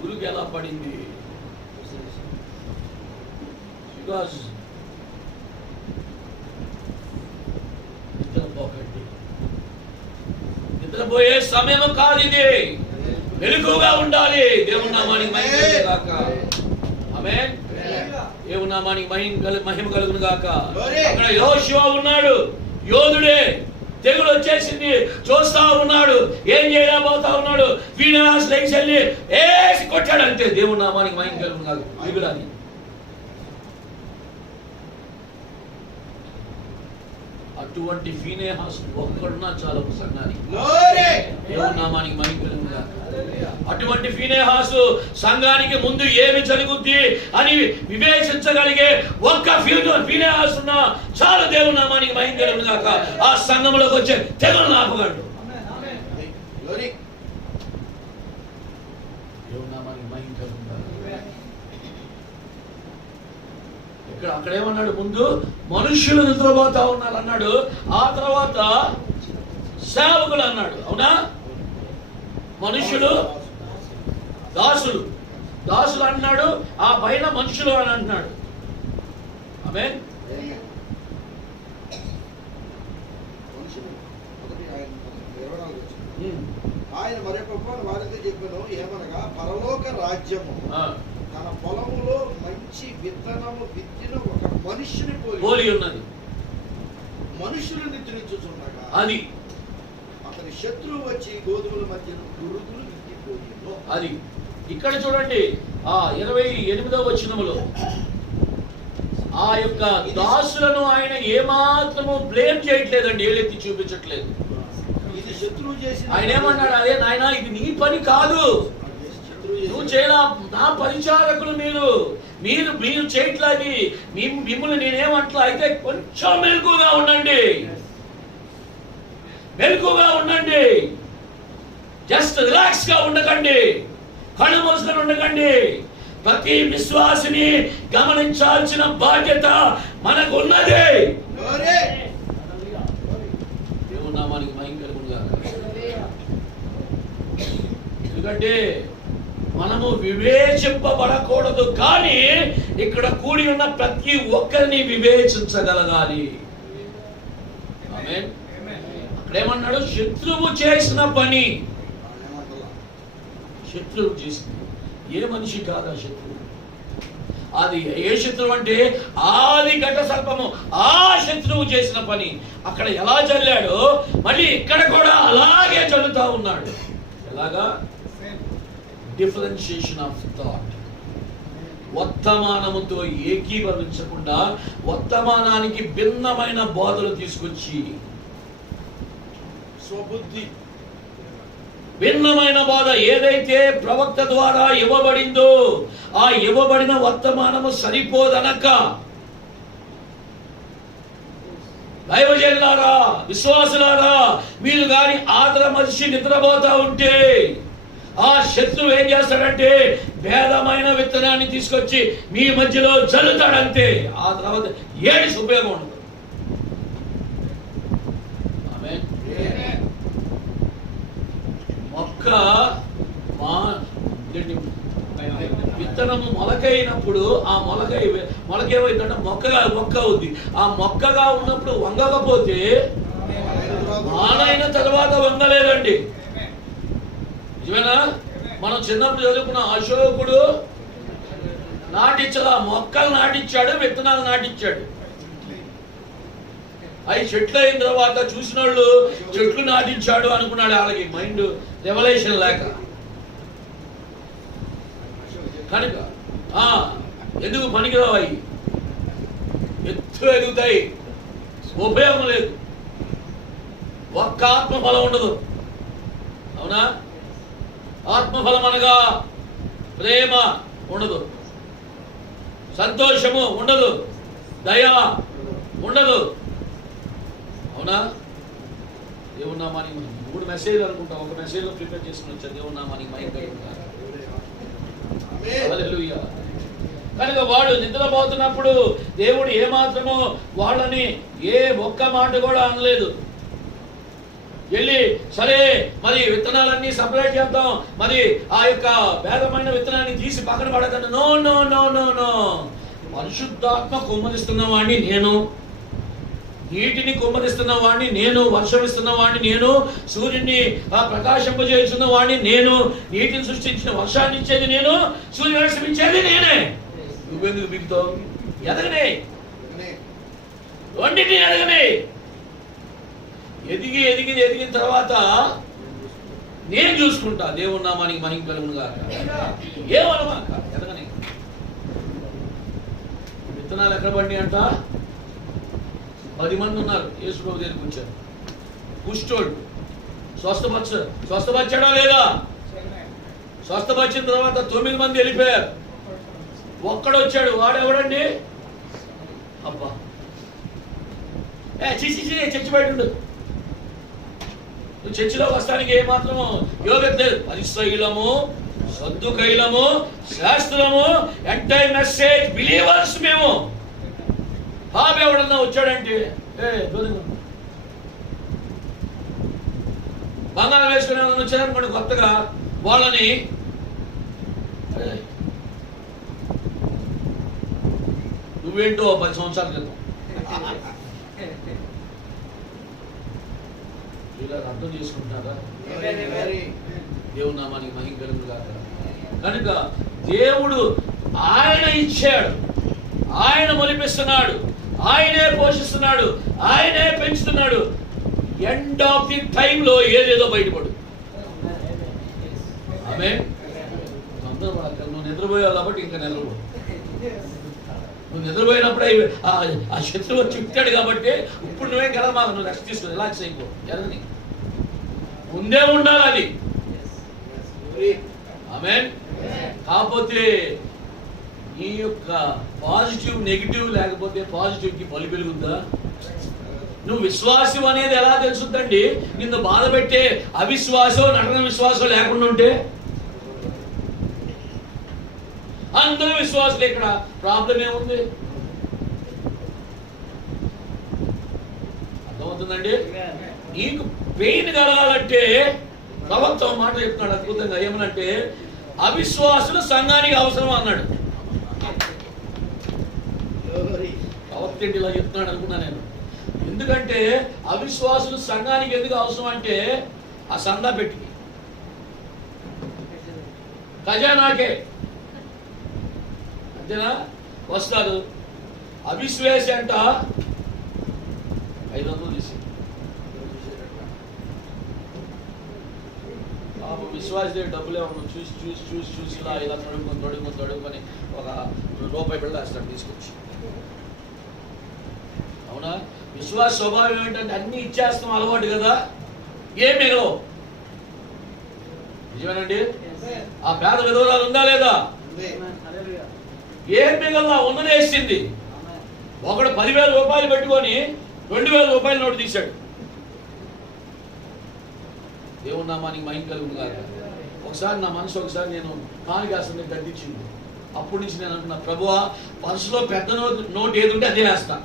గురుగు ఎలా పడింది? నిద్రపోయే సమయం కాదు ఇది. మెలకుగా ఉండాలి. దేవుని నామానికి మహిమ గాక. ఆమేన్. దేవుని నామానికి మహిమ కలుగును గాక. అక్కడ యెహోషువ ఉన్నాడు, యోధుడే. తెగులు వచ్చేసింది, చూస్తా ఉన్నాడు, ఏం చేయలేకపోతా ఉన్నాడు. ఫీనెహాసు లేచి వెళ్ళి ఏసి కొట్టాడు అంతే. దేవుని నామానికి మహిమ కలుగును గాక. మిగులని అటువంటి ఫీనెహాసు ఒక్కడున్నా చాలు సంఘానికి. దేవుని నామానికి మహిమ కలుగును గాక. అటువంటి ఫీనెహాసు సంఘానికి ముందు ఏమి జరుగుద్ది అని వివేచించగలిగే ఒక్క ఫీనెహాసు ఉన్నా చాలు. దేవుని నామానికి మహిమ కలుగును గాక. ఆ సంఘంలోకి వచ్చే తెగులు ఆపగలడు. దేవుని నామానికి మహిమ కలుగును గాక. ఇక్కడ అక్కడేమన్నాడు? ముందు మనుష్యులు నిద్రపోతా ఉన్నారు అన్నాడు, ఆ తర్వాత సేవకులు అన్నాడు. అవునా? మనుషులు దాసులు అన్నాడు, ఆ పైన మనుషులు అని అంటున్నాడు. ఆమేన్. ఆయన మరొక వారితో చెప్పాను ఏమనగా, పరలోక రాజ్యము తన పొలములో మంచి విత్తనము విత్తిన ఒక మనుష్యుని పోలి ఉన్నది. మనుషులు నిద్రించుచుండగా అది అతని శత్రువు వచ్చి గోధుమల మధ్య గురుగులు విత్తిపోయింది. అది ఇక్కడ చూడండి. ఆ 28వ వచనములో ఆ యొక్క దాసులను ఆయన ఏమాత్రము బ్లేమ్ చేయట్లేదండి, ఏలెత్తి చూపించట్లేదు. ఇది శత్రువు చేసి ఆయన ఏమన్నాడు? అదే నాయనా, ఇది నీ పని కాదు, నువ్వు చేయలా. నా పరిచారకులు మీరు మీరు మీరు చేయట్లాగి మిమ్మల్ని నేనేమంటలా. అయితే కొంచెం మెలకుగా ఉండండి, మెలకుగా ఉండండి. జస్ట్ రిలాక్స్ గా ఉండకండి, కళ్ళు మూసుకొని ఉండకండి. ప్రతి విశ్వాసిని గమనించాల్సిన బాధ్యత మనకు ఉన్నది. దేవుని నామానికి మహిమ కలుగును గాక. ఎందుకంటే మనము వివేచింపబడకూడదు, కానీ ఇక్కడ కూడి ఉన్న ప్రతి ఒక్కరిని వివేచించగలగాలి. ఆమేన్. అక్కడేమన్నాడు? శత్రువు చేసిన పని. శత్రువు చేసింది ఏ మనిషి కాదా శత్రువు? అది ఏ శత్రువు అంటే ఆది ఘట సర్పము. ఆ శత్రువు చేసిన పని అక్కడ ఎలా చల్లాడో మళ్ళీ ఇక్కడ కూడా అలాగే చల్లుతా ఉన్నాడు. ఎలాగా? Differentiation of thought. వర్తమానముతో ఏకీభవించకుండా వర్తమానానికి భిన్నమైన బోధలు తీసుకొచ్చి, స్వబుద్ధి భిన్నమైన బోధ ఏదైతే ప్రవక్త ద్వారా ఇవ్వబడిందో ఆ ఇవ్వబడిన వర్తమానము సరిపోదనక దైవజనులారా, విశ్వాసులారా, మీరు గాని ఆదర మనిషి నిద్రపోతా ఉంటే ఆ శత్రువు ఏం చేస్తాడంటే భేదమైన విత్తనాన్ని తీసుకొచ్చి మీ మధ్యలో చల్లుతాడంతే. ఆ తర్వాత ఏడిసి ఉపయోగం ఉండదు. ఆమేన్. మొక్క విత్తనము మొలకైనప్పుడు ఆ మొలకేమైందంటే మొక్క అవుద్ది. ఆ మొక్కగా ఉన్నప్పుడు వంగకపోతే మానైన తర్వాత వంగలేదండి. నిజమేనా? మనం చిన్నప్పుడు చదువుకున్న అశోకుడు నాటించాడు, ఆ మొక్కలు నాటించాడు, విత్తనాలు నాటించాడు. అవి చెట్లు అయిన తర్వాత చూసిన వాళ్ళు చెట్లు నాటించాడు అనుకున్నాడు. వాళ్ళకి మైండ్ రెవల్యూషన్ లేక. కనుక ఎందుకు పనికిరావు? అవి ఎత్తు ఎదుగుతాయి, ఉపయోగం లేదు. ఒక్క ఆత్మఫలం ఉండదు. అవునా? ఆత్మఫలం అనగా ప్రేమ ఉండదు, సంతోషము ఉండదు, దయ ఉండదు. అవునా? దేవుని నామానికి 3 మెసేజ్లు అనుకుంటా, ఒక మెసేజ్ లో ప్రిపేర్ చేసుకుని వచ్చారు. దేవుని నామానికి మహిమ కలుగును. హల్లెలూయా. కనుక వాడు నిద్రపోతున్నప్పుడు దేవుడు ఏమాత్రమో వాళ్ళని ఏ ఒక్క మాట కూడా అనలేదు. వెళ్ళి సరే మరి విత్తనాలన్నీ సపరేట్ చేద్దాం, మరి ఆ యొక్క భేదమైన విత్తనాన్ని తీసి పక్కన పడతాను. No no no no no. పరిశుద్ధాత్మ కుమ్మరిస్తున్న వాడిని నేను, నీటిని కుమ్మరిస్తున్న వాడిని నేను, వర్షం ఇస్తున్న వాడిని నేను, సూర్యుడిని ప్రకాశింపజేస్తున్న వాడిని నేను, నీటిని సృష్టించిన వర్షాన్ని ఇచ్చేది నేను, సూర్యరశ్మి ఇచ్చేది నేనే. నువ్వెందుకు బిగుతావు? ఎదగనే, రెండింటిని ఎదగనే. ఎదిగిన తర్వాత నేను చూసుకుంటా. దేవుని నామానికి మహిమ కలుగును గాక. ఏమనమా ఎదగనే. విత్తనాలు ఎక్కడ పడి అంట? 10 మంది ఉన్నారు. యేసుప్రభు దగ్గరికి వచ్చారు. కుష్ఠోడు స్వస్థపరిచాడా లేదా? స్వస్థపరిచిన తర్వాత 9 మంది వెళ్ళిపోయారు. ఒక్కడొచ్చాడు. వాడెవడండి? అబ్బా చర్చి బయట ఉండు. నువ్వు చర్చిలోకి వస్తానికి ఏమాత్రము యోగ్యత లేదు. పరిసయ్యులము, సద్దుకైలము, శాస్త్రము, ఎంటైర్ మెసేజ్ బిలీవర్స్ మేము. ఎవడన్నా వచ్చాడంటే బంగారం వేసుకునే వాళ్ళని వచ్చారనుకోండి కొత్తగా, వాళ్ళని నువ్వేంటో 10 సంవత్సరాల క్రితం అర్థం చేసుకుంటున్నారా? దేవుని నామానికి మహిమ కలుగును గాక. కనుక దేవుడు ఆయన ఇచ్చాడు, ఆయన మొలిపిస్తున్నాడు, ఆయనే పోషిస్తున్నాడు, ఆయనే పెంచుతున్నాడు. ఎండ్ ఆఫ్ ది టైంలో ఏదేదో బయటపడు. ఆమేన్. నువ్వు నిద్రపోయావు కాబట్టి ఇంకా నిద్రపో. నువ్వు నిద్రపోయినప్పుడు ఆ శత్రువు చెప్తాడు కాబట్టి ఇప్పుడు నువ్వేం కదా మాకు నువ్వు రెస్ట్ తీసుకో, రిలాక్స్ అయిపో. జరగని ముందే ఉండాలి అది. ఆమేన్. కాకపోతే నీ యొక్క పాజిటివ్ నెగిటివ్ లేకపోతే పాజిటివ్కి బలి వెలుగుద్దా? నువ్వు విశ్వాసం అనేది ఎలా తెలుసుద్దండి? నిన్ను బాధ పెట్టే అవిశ్వాసం, నటన విశ్వాసం లేకుండా ఉంటే అందరూ విశ్వాసులు. ఇక్కడ ప్రాబ్లం ఏముంది? అర్థమవుతుందండి? నీకు పెయిన్ కలగాలంటే ప్రవక్త మాట చెప్తున్నాడు అద్భుతంగా. ఏమనంటే అవిశ్వాసులు సంఘానికి అవసరం అన్నాడు. ప్రవక్త ఏంటి ఇలా చెప్తున్నాడు అనుకున్నా నేను. ఎందుకంటే అవిశ్వాసులు సంఘానికి ఎందుకు అవసరం అంటే ఆ సందా పెట్టి ఖజానాకే అంతేనా వస్తారు. అవిశ్వాస అంట 500 తీసి విశ్వాస డబ్బులు ఏమన్నా చూసి ఇలా తొడుగుకొని ఒక రూపాయి బిళ్ళ వేస్తాడు తీసుకొచ్చి. అవునా? విశ్వాస స్వభావం ఏంటంటే అన్ని ఇచ్చేస్తాం అలవాటు కదా, ఏం మిగలవు. నిజమేనండి? ఆ పేద విధవరాలు ఉందా లేదా? ఏం మిగలలా ఉన్నదేసింది. ఒకడు 10,000 రూపాయలు పెట్టుకొని 2,000 రూపాయల నోటు తీశాడు. దేవుని నామానికి మహిమ కలుగును గాక. ఒకసారి నా మనసు నేను కానికాసని గద్దించింది. అప్పటి నుంచి నేను అనుకున్నా, ప్రభువా పర్సులో పెద్ద నోటు ఏది ఉంటే అదే వేస్తా.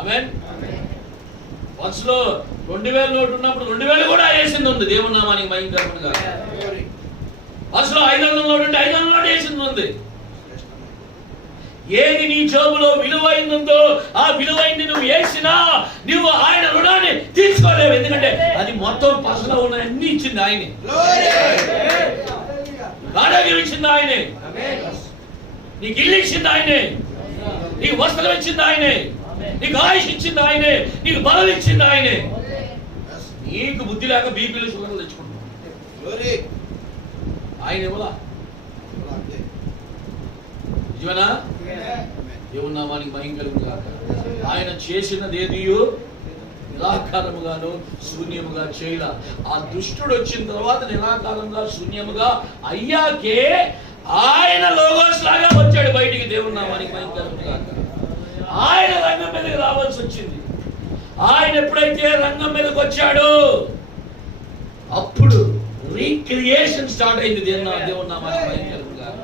ఆమేన్. పర్సులో 2,000 నోటు ఉన్నప్పుడు 2,000 కూడా వేసింది ఉంది. దేవుని నామానికి మహిమ కలుగును గాక. పర్సులో 500 నోటు ఉంటే 500 నోటు వేసింది ఉంది. ఏది నీ జోబులో విలువైందో ఆ విలువైంది నువ్వు వేసినా నువ్వు ఆయన రుణాన్ని తీసుకోలేవు. ఎందుకంటే అది మొత్తం పర్సులో ఉన్న అన్ని ఇచ్చింది ఆయనే. ఆరోగ్యం ఇచ్చింది ఆయనే, నీకు ఇల్లు ఇచ్చింది ఆయనే, నీకు వస్త్రం ఇచ్చింది ఆయనే, నీకు ఆయుష్ ఇచ్చింది ఆయనే, నీకు బలం ఇచ్చింది ఆయనే. నీకు బుద్ధి లేక బీపీలు షుగర్లు తెచ్చుకుంటున్నావు. ఆయన ఇవ్వలా? నిజమేనా? దేవుని నామానికి మహిమ కలుగును గాక. ఆయన చేసినదేదియో నిరాకారముగాను శూన్యముగా చేయల. ఆ దుష్టుడు వచ్చిన తర్వాత నిరాకారంగా శూన్యముగా అయ్యాకే ఆయన లోగోస్ లాగా వచ్చాడు బయటికి. దేవుని నామానికి మహిమ కలుగును గాక. ఆయన రంగం మీదకి రావాల్సి వచ్చింది. ఆయన ఎప్పుడైతే రంగం మీదకి వచ్చాడో అప్పుడు రీక్రియేషన్ స్టార్ట్ అయింది. దేవుని నామానికి మహిమ కలుగును గాక.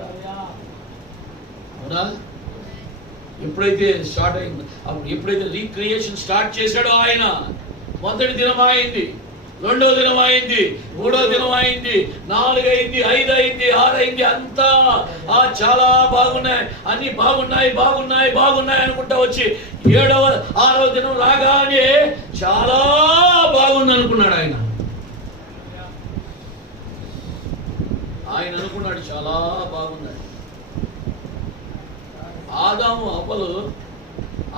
అవునా? ఎప్పుడైతే స్టార్ట్ అయింది, అప్పుడు ఎప్పుడైతే రీక్రియేషన్ స్టార్ట్ చేశాడో ఆయన, మొదటి దినం అయింది, 2వ దినం అయింది, 3వ దినం అయింది, 4 అయింది, 5 అయింది, 6 అయింది. అంతా చాలా బాగున్నాయి, అన్ని బాగున్నాయి అనుకుంటా వచ్చి 6వ దినం రాగానే చాలా బాగుంది అనుకున్నాడు ఆయన. అనుకున్నాడు చాలా బాగున్నాడు. ఆదాము అవ్వలు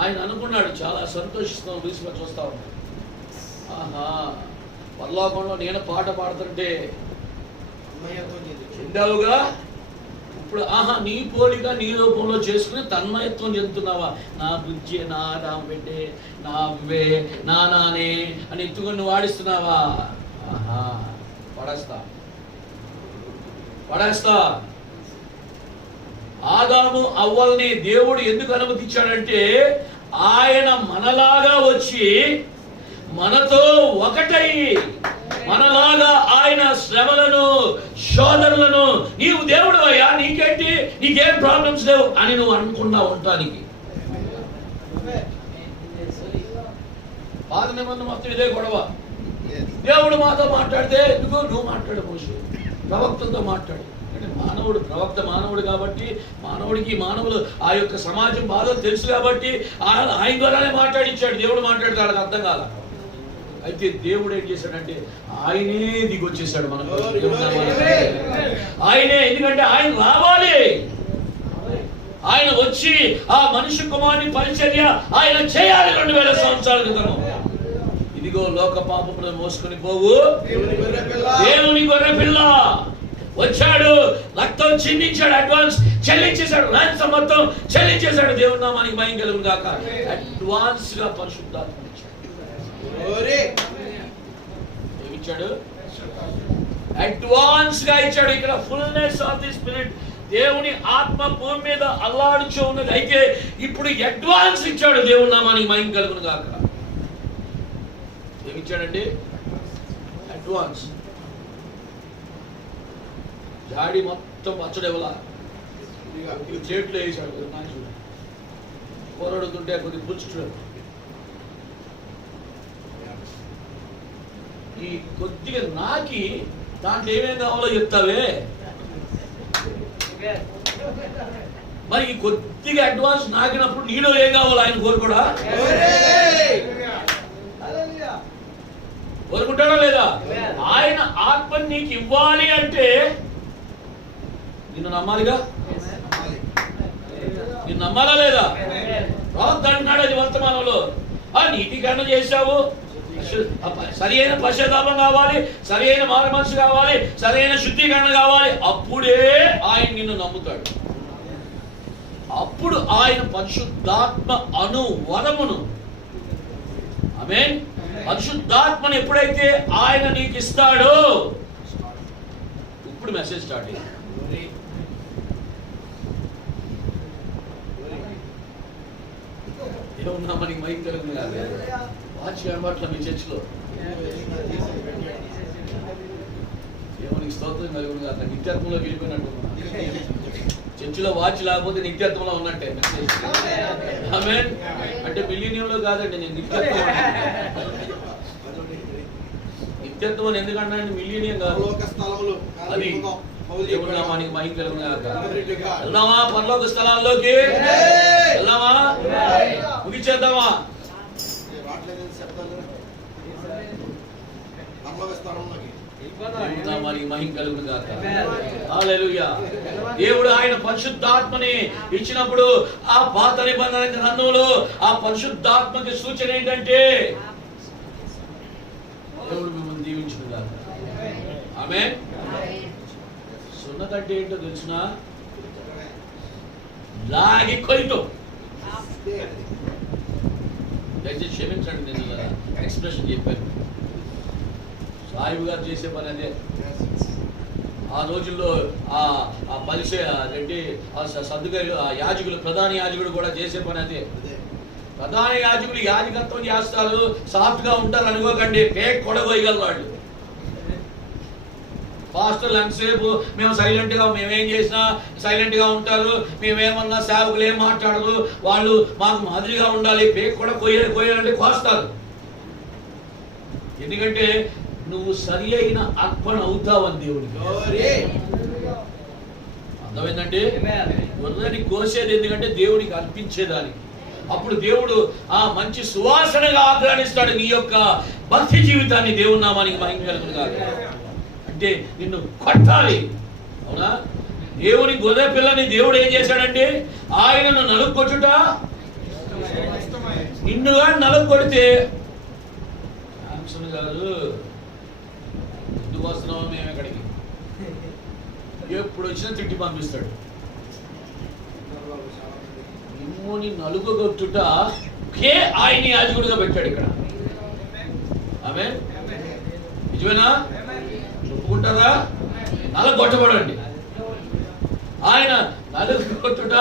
ఆయన అనుకున్నాడు చాలా సంతోషిస్తాం, రీసులో చూస్తా ఉన్నాడు. ఆహా, పరలోకంలో నేను పాట పాడుతుంటే చెందావుగా, ఇప్పుడు ఆహా నీ పోలిక నీ రూపంలో చేసుకుని తన్మయత్వం చెందుతున్నావా? నా బుజ్జే, నా రాంబెడ్డే, నా అవ్వే, నా నానే అని ఎత్తుకొని వాడిస్తున్నావా? ఆహా, పడేస్తా. ఆదాము అవ్వల్ని దేవుడు ఎందుకు అనుమతించాడంటే ఆయన మనలాగా వచ్చి మనతో ఒకటై మనలాగా ఆయన శ్రమలను శోధనలను నీవు దేవుడు అయ్యా, నీకేంటి, నీకేం ప్రాబ్లమ్స్ లేవు అని నువ్వు అనుకున్నా ఉండటానికి. పాత నిబంధన మొత్తం ఇదే గొడవ. దేవుడు మాతో మాట్లాడితే ఎందుకు నువ్వు మాట్లాడు, మోషే ప్రవక్తలతో మాట్లాడు. అంటే మానవుడు ప్రవక్త మానవుడు కాబట్టి మానవుడికి మానవులు ఆ యొక్క సమాజం బాధలు తెలుసు కాబట్టి ఆయన ద్వారానే మాట్లాడించాడు. దేవుడు మాట్లాడితే వాళ్ళకి అర్థం కాల. అయితే దేవుడు ఏం చేశాడంటే ఆయనే దిగొచ్చేసాడు మనకు. ఆయనే, ఎందుకంటే ఆయన రావాలి, ఆయన వచ్చి ఆ మనిషి కుమారుని పరిచర్య ఆయన చేయాలి 2000 సంవత్సరాల క్రితం. ఇదిగో లోక పాపములను మోసుకొని పోవు దేవుని గొర్రె పిల్ల వచ్చాడు, రక్తం చిందించాడు, అడ్వాన్స్ చెల్లించేశాడు, రాన్సమ్ మొత్తం చెల్లించేశాడు. దేవుని నామానికి మహిమ కలుగును గాక. అడ్వాన్స్ గా పరిశుద్ధాత్మ ఇచ్చాడు. ఏమిచ్చాడు? అడ్వాన్స్ గా ఇచ్చాడు. ఇక్కడ ఫుల్నెస్ ఆఫ్ ది స్పిరిట్, దేవుని ఆత్మ భూమి మీద అల్లాడుచూ ఉన్నది. అయితే ఇప్పుడు అడ్వాన్స్ ఇచ్చాడు. దేవుని నామానికి మహిమ కలుగును గాక. ఏమిచ్చాడండి? అడ్వాన్స్. జాడి మొత్తం పచ్చడేవలా చేట్లో వేసాడు. పోరాడుతుంటే కొద్ది పుచ్చుడు. ఈ కొద్దిగా నాకి దాంట్లో ఏమేం కావాలో చెప్తావే. మరి ఈ కొద్దిగా అడ్వాన్స్ నాకినప్పుడు నీలో ఏం కావాలో ఆయన కోరుకోడా? కోరుకుంటాడా లేదా? ఆయన ఆత్మ నీకు ఇవ్వాలి అంటే నిన్ను నమ్మాలిగా. నిన్ను నమ్మాలా లేదా? ప్రవక్త అంటున్నాడు అది వర్తమానంలో, నీతికరణ చేశావు, సరి అయిన పశ్చాత్తాపం కావాలి, సరి అయిన మారు మనసు కావాలి, సరైన శుద్ధీకరణ కావాలి. అప్పుడే ఆయన నిన్ను నమ్ముతాడు. అప్పుడు ఆయన పరిశుద్ధాత్మ అను వరమును, ఆమేన్, పరిశుద్ధాత్మను ఎప్పుడైతే ఆయన నీకు ఇస్తాడో ఇప్పుడు మెసేజ్ స్టార్ట్ అయ్యింది. ఏమన్నా మనకి మైక్ కలుగుతుంది కాదు. వాచ్ కనబట్ల మీ చర్చిలో ఏమని స్తోత్రం కలుగుతుంది కాదు. నిత్యత్వంలో వెళ్ళిపోయినట్టు చర్చిలో వాచ్ లేకపోతే నిత్యత్వంలో ఉన్నట్టే. ఆమేన్. అంటే మిలీనియంలో కాదండి, నేను నిత్యత్వం ఎందుకంటే మిలీనియం కాదు, అది దేవుని నామానికి మహిమ కలుగును గాక. వెళ్దామా పరలోక స్థలాల్లోకి? వెళ్దామా? ముగిచేద్దామా? దేవుని నామానికి మహిమ కలుగును గాక. హల్లెలూయా. దేవుడు ఆయన పరిశుద్ధాత్మని ఇచ్చినప్పుడు ఆ పాత నిబంధన గ్రంథంలో ఆ పరిశుద్ధాత్మకి సూచన ఏంటంటే దేవుడు మిమ్మల్ని దీవించును గాక. ఆమేన్. సున్నతంటే ఏంటో తెలిసిన? లాగి కొయ్యటం. దయచేసి క్షమించండి, నేను ఎక్స్ప్రెషన్ చెప్పాను. సాయిబు గారు చేసే పని అదే. ఆ రోజుల్లో ఆ పలిసే రెడ్డి సర్దుగారు ఆ యాజకులు, ప్రధాన యాజకుడు కూడా చేసే పని అదే. ప్రధాన యాజకులు యాజకత్వం చేస్తారు, సాఫ్ట్ గా ఉంటారు అనుకోకండి, పేక్ కొడగొయ్యగలరు వాళ్ళు. పాస్టర్లు ఎంతసేపు మేము సైలెంట్ గా, మేమేం చేసినా సైలెంట్ గా ఉంటారు, మేమేమన్నా సేవకులు ఏం మాట్లాడరు, వాళ్ళు మాకు మాదిరిగా ఉండాలి, పేక్ కూడా కొయ్యాలంటే కోస్తారు. ఎందుకంటే నువ్వు సరి అయిన అర్పణ అవుతావని దేవుడికి అర్థమైందంటే. గొర్రెని కోసేది ఎందుకంటే దేవుడికి అర్పించేదానికి. అప్పుడు దేవుడు ఆ మంచి సువాసనగా ఆగ్రహిస్తాడు నీ యొక్క భక్తి జీవితాన్ని. దేవుని నామానికి మహిమ కలుగును గాక. అంటే నిన్ను కొట్టాలి, అవునా? దేవుని గొర్రె పిల్లని దేవుడు ఏం చేశాడంటే ఆయనను నలుగొట్టుట, నిన్నుగా నలుగొడితే గారు ఎందుకు వస్తున్నామో మేము ఎక్కడికి, ఎప్పుడు వచ్చినా తిట్టి పంపిస్తాడు. నిమ్ముని నలుగొట్టుట ఆయన యాజకుడిగా పెట్టాడు ఇక్కడ. ఆమె నిజమేనా? ఒప్పుకుంటారా? నలగొట్టబడండి. ఆయన నలగొట్టుట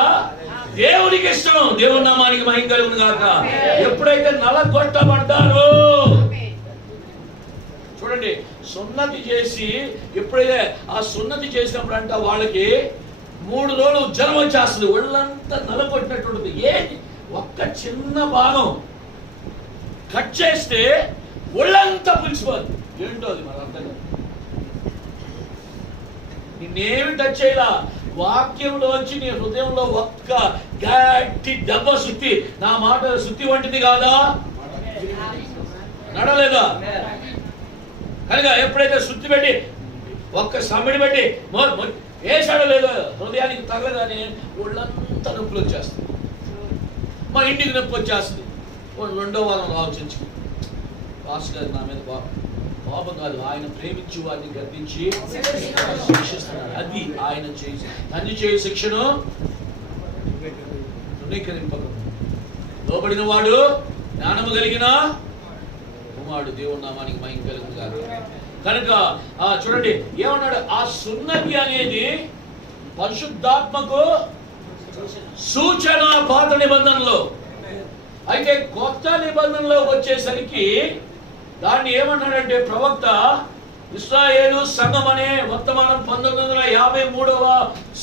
దేవునికి ఇష్టం. దేవుని నామానికి మహిమ కలుగును గాక. ఎప్పుడైతే నలగొట్టబడ్డారో చూడండి, సున్నతి చేసి ఎప్పుడైతే ఆ సున్నతి చేసినప్పుడు అంట వాళ్ళకి 3 రోజులు జ్వరం వచ్చేస్తుంది, ఒళ్ళంతా నలగొట్టినట్టు. ఏది ఒక్క చిన్న భాగం కట్ చేస్తే ఒళ్ళంతా పులిసిపోదు. ఏంటో అది మరి అర్థం కాదు. నిన్నేమి టచ్ చేయలా, వాక్యంలో వచ్చి నీ హృదయంలో ఒక్క గట్టి దెబ్బ సుత్తి, నా మాట సుత్తి వంటిది కాదా, నడలేదా? కనుక ఎప్పుడైతే సుత్తి పెట్టి ఒక్క సమ్మిడి పెట్టి వేసాడో లేదో హృదయానికి తగలదని ఒళ్ళంతా నొప్పులు వచ్చేస్తుంది. మా ఇంటికి నొప్పి వచ్చేస్తుంది. 2వ వారం ఆలోచించి పాస్టర్ గారు నా మీద పాపం కాదు, ఆయన ప్రేమించి వారిని గద్దించి శిక్షిస్తున్నారు. అది ఆయన చేసి తండ్రి చేయి శిక్షను తృణీకరింపకు లోబడిన వాడు జ్ఞానము కలిగిన కుమారుడు. దేవుని నామానికి మహిమ కలుగును గాక. కనుక చూడండి ఏమన్నాడు, ఆ సున్నతి అనేది పరిశుద్ధాత్మకు సూచన పాత నిబంధనలో. అయితే కొత్త నిబంధనలో వచ్చేసరికి దాన్ని ఏమన్నాడంటే ప్రవక్త, ఇశ్రాయేలు సంఘం అనే వర్తమానం 1953వ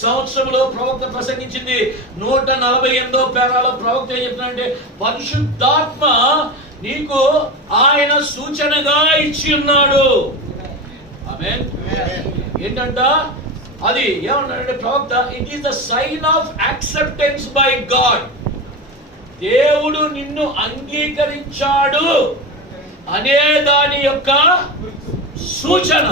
సంవత్సరంలో ప్రవక్త ప్రసంగించింది. 148వ పేరాలో ప్రవక్త ఏం చెప్తున్నాడంటే, పరిశుద్ధాత్మ నీకు ఆయన సూచనగా ఇచ్చి ఉన్నాడు. ఆమేన్. ఏంటంట అది ఏమన్నాడంటే ప్రవక్త, it is the sign of acceptance by God. దేవుడు నిన్ను అంగీకరించాడు అనే దాని యొక్క సూచన.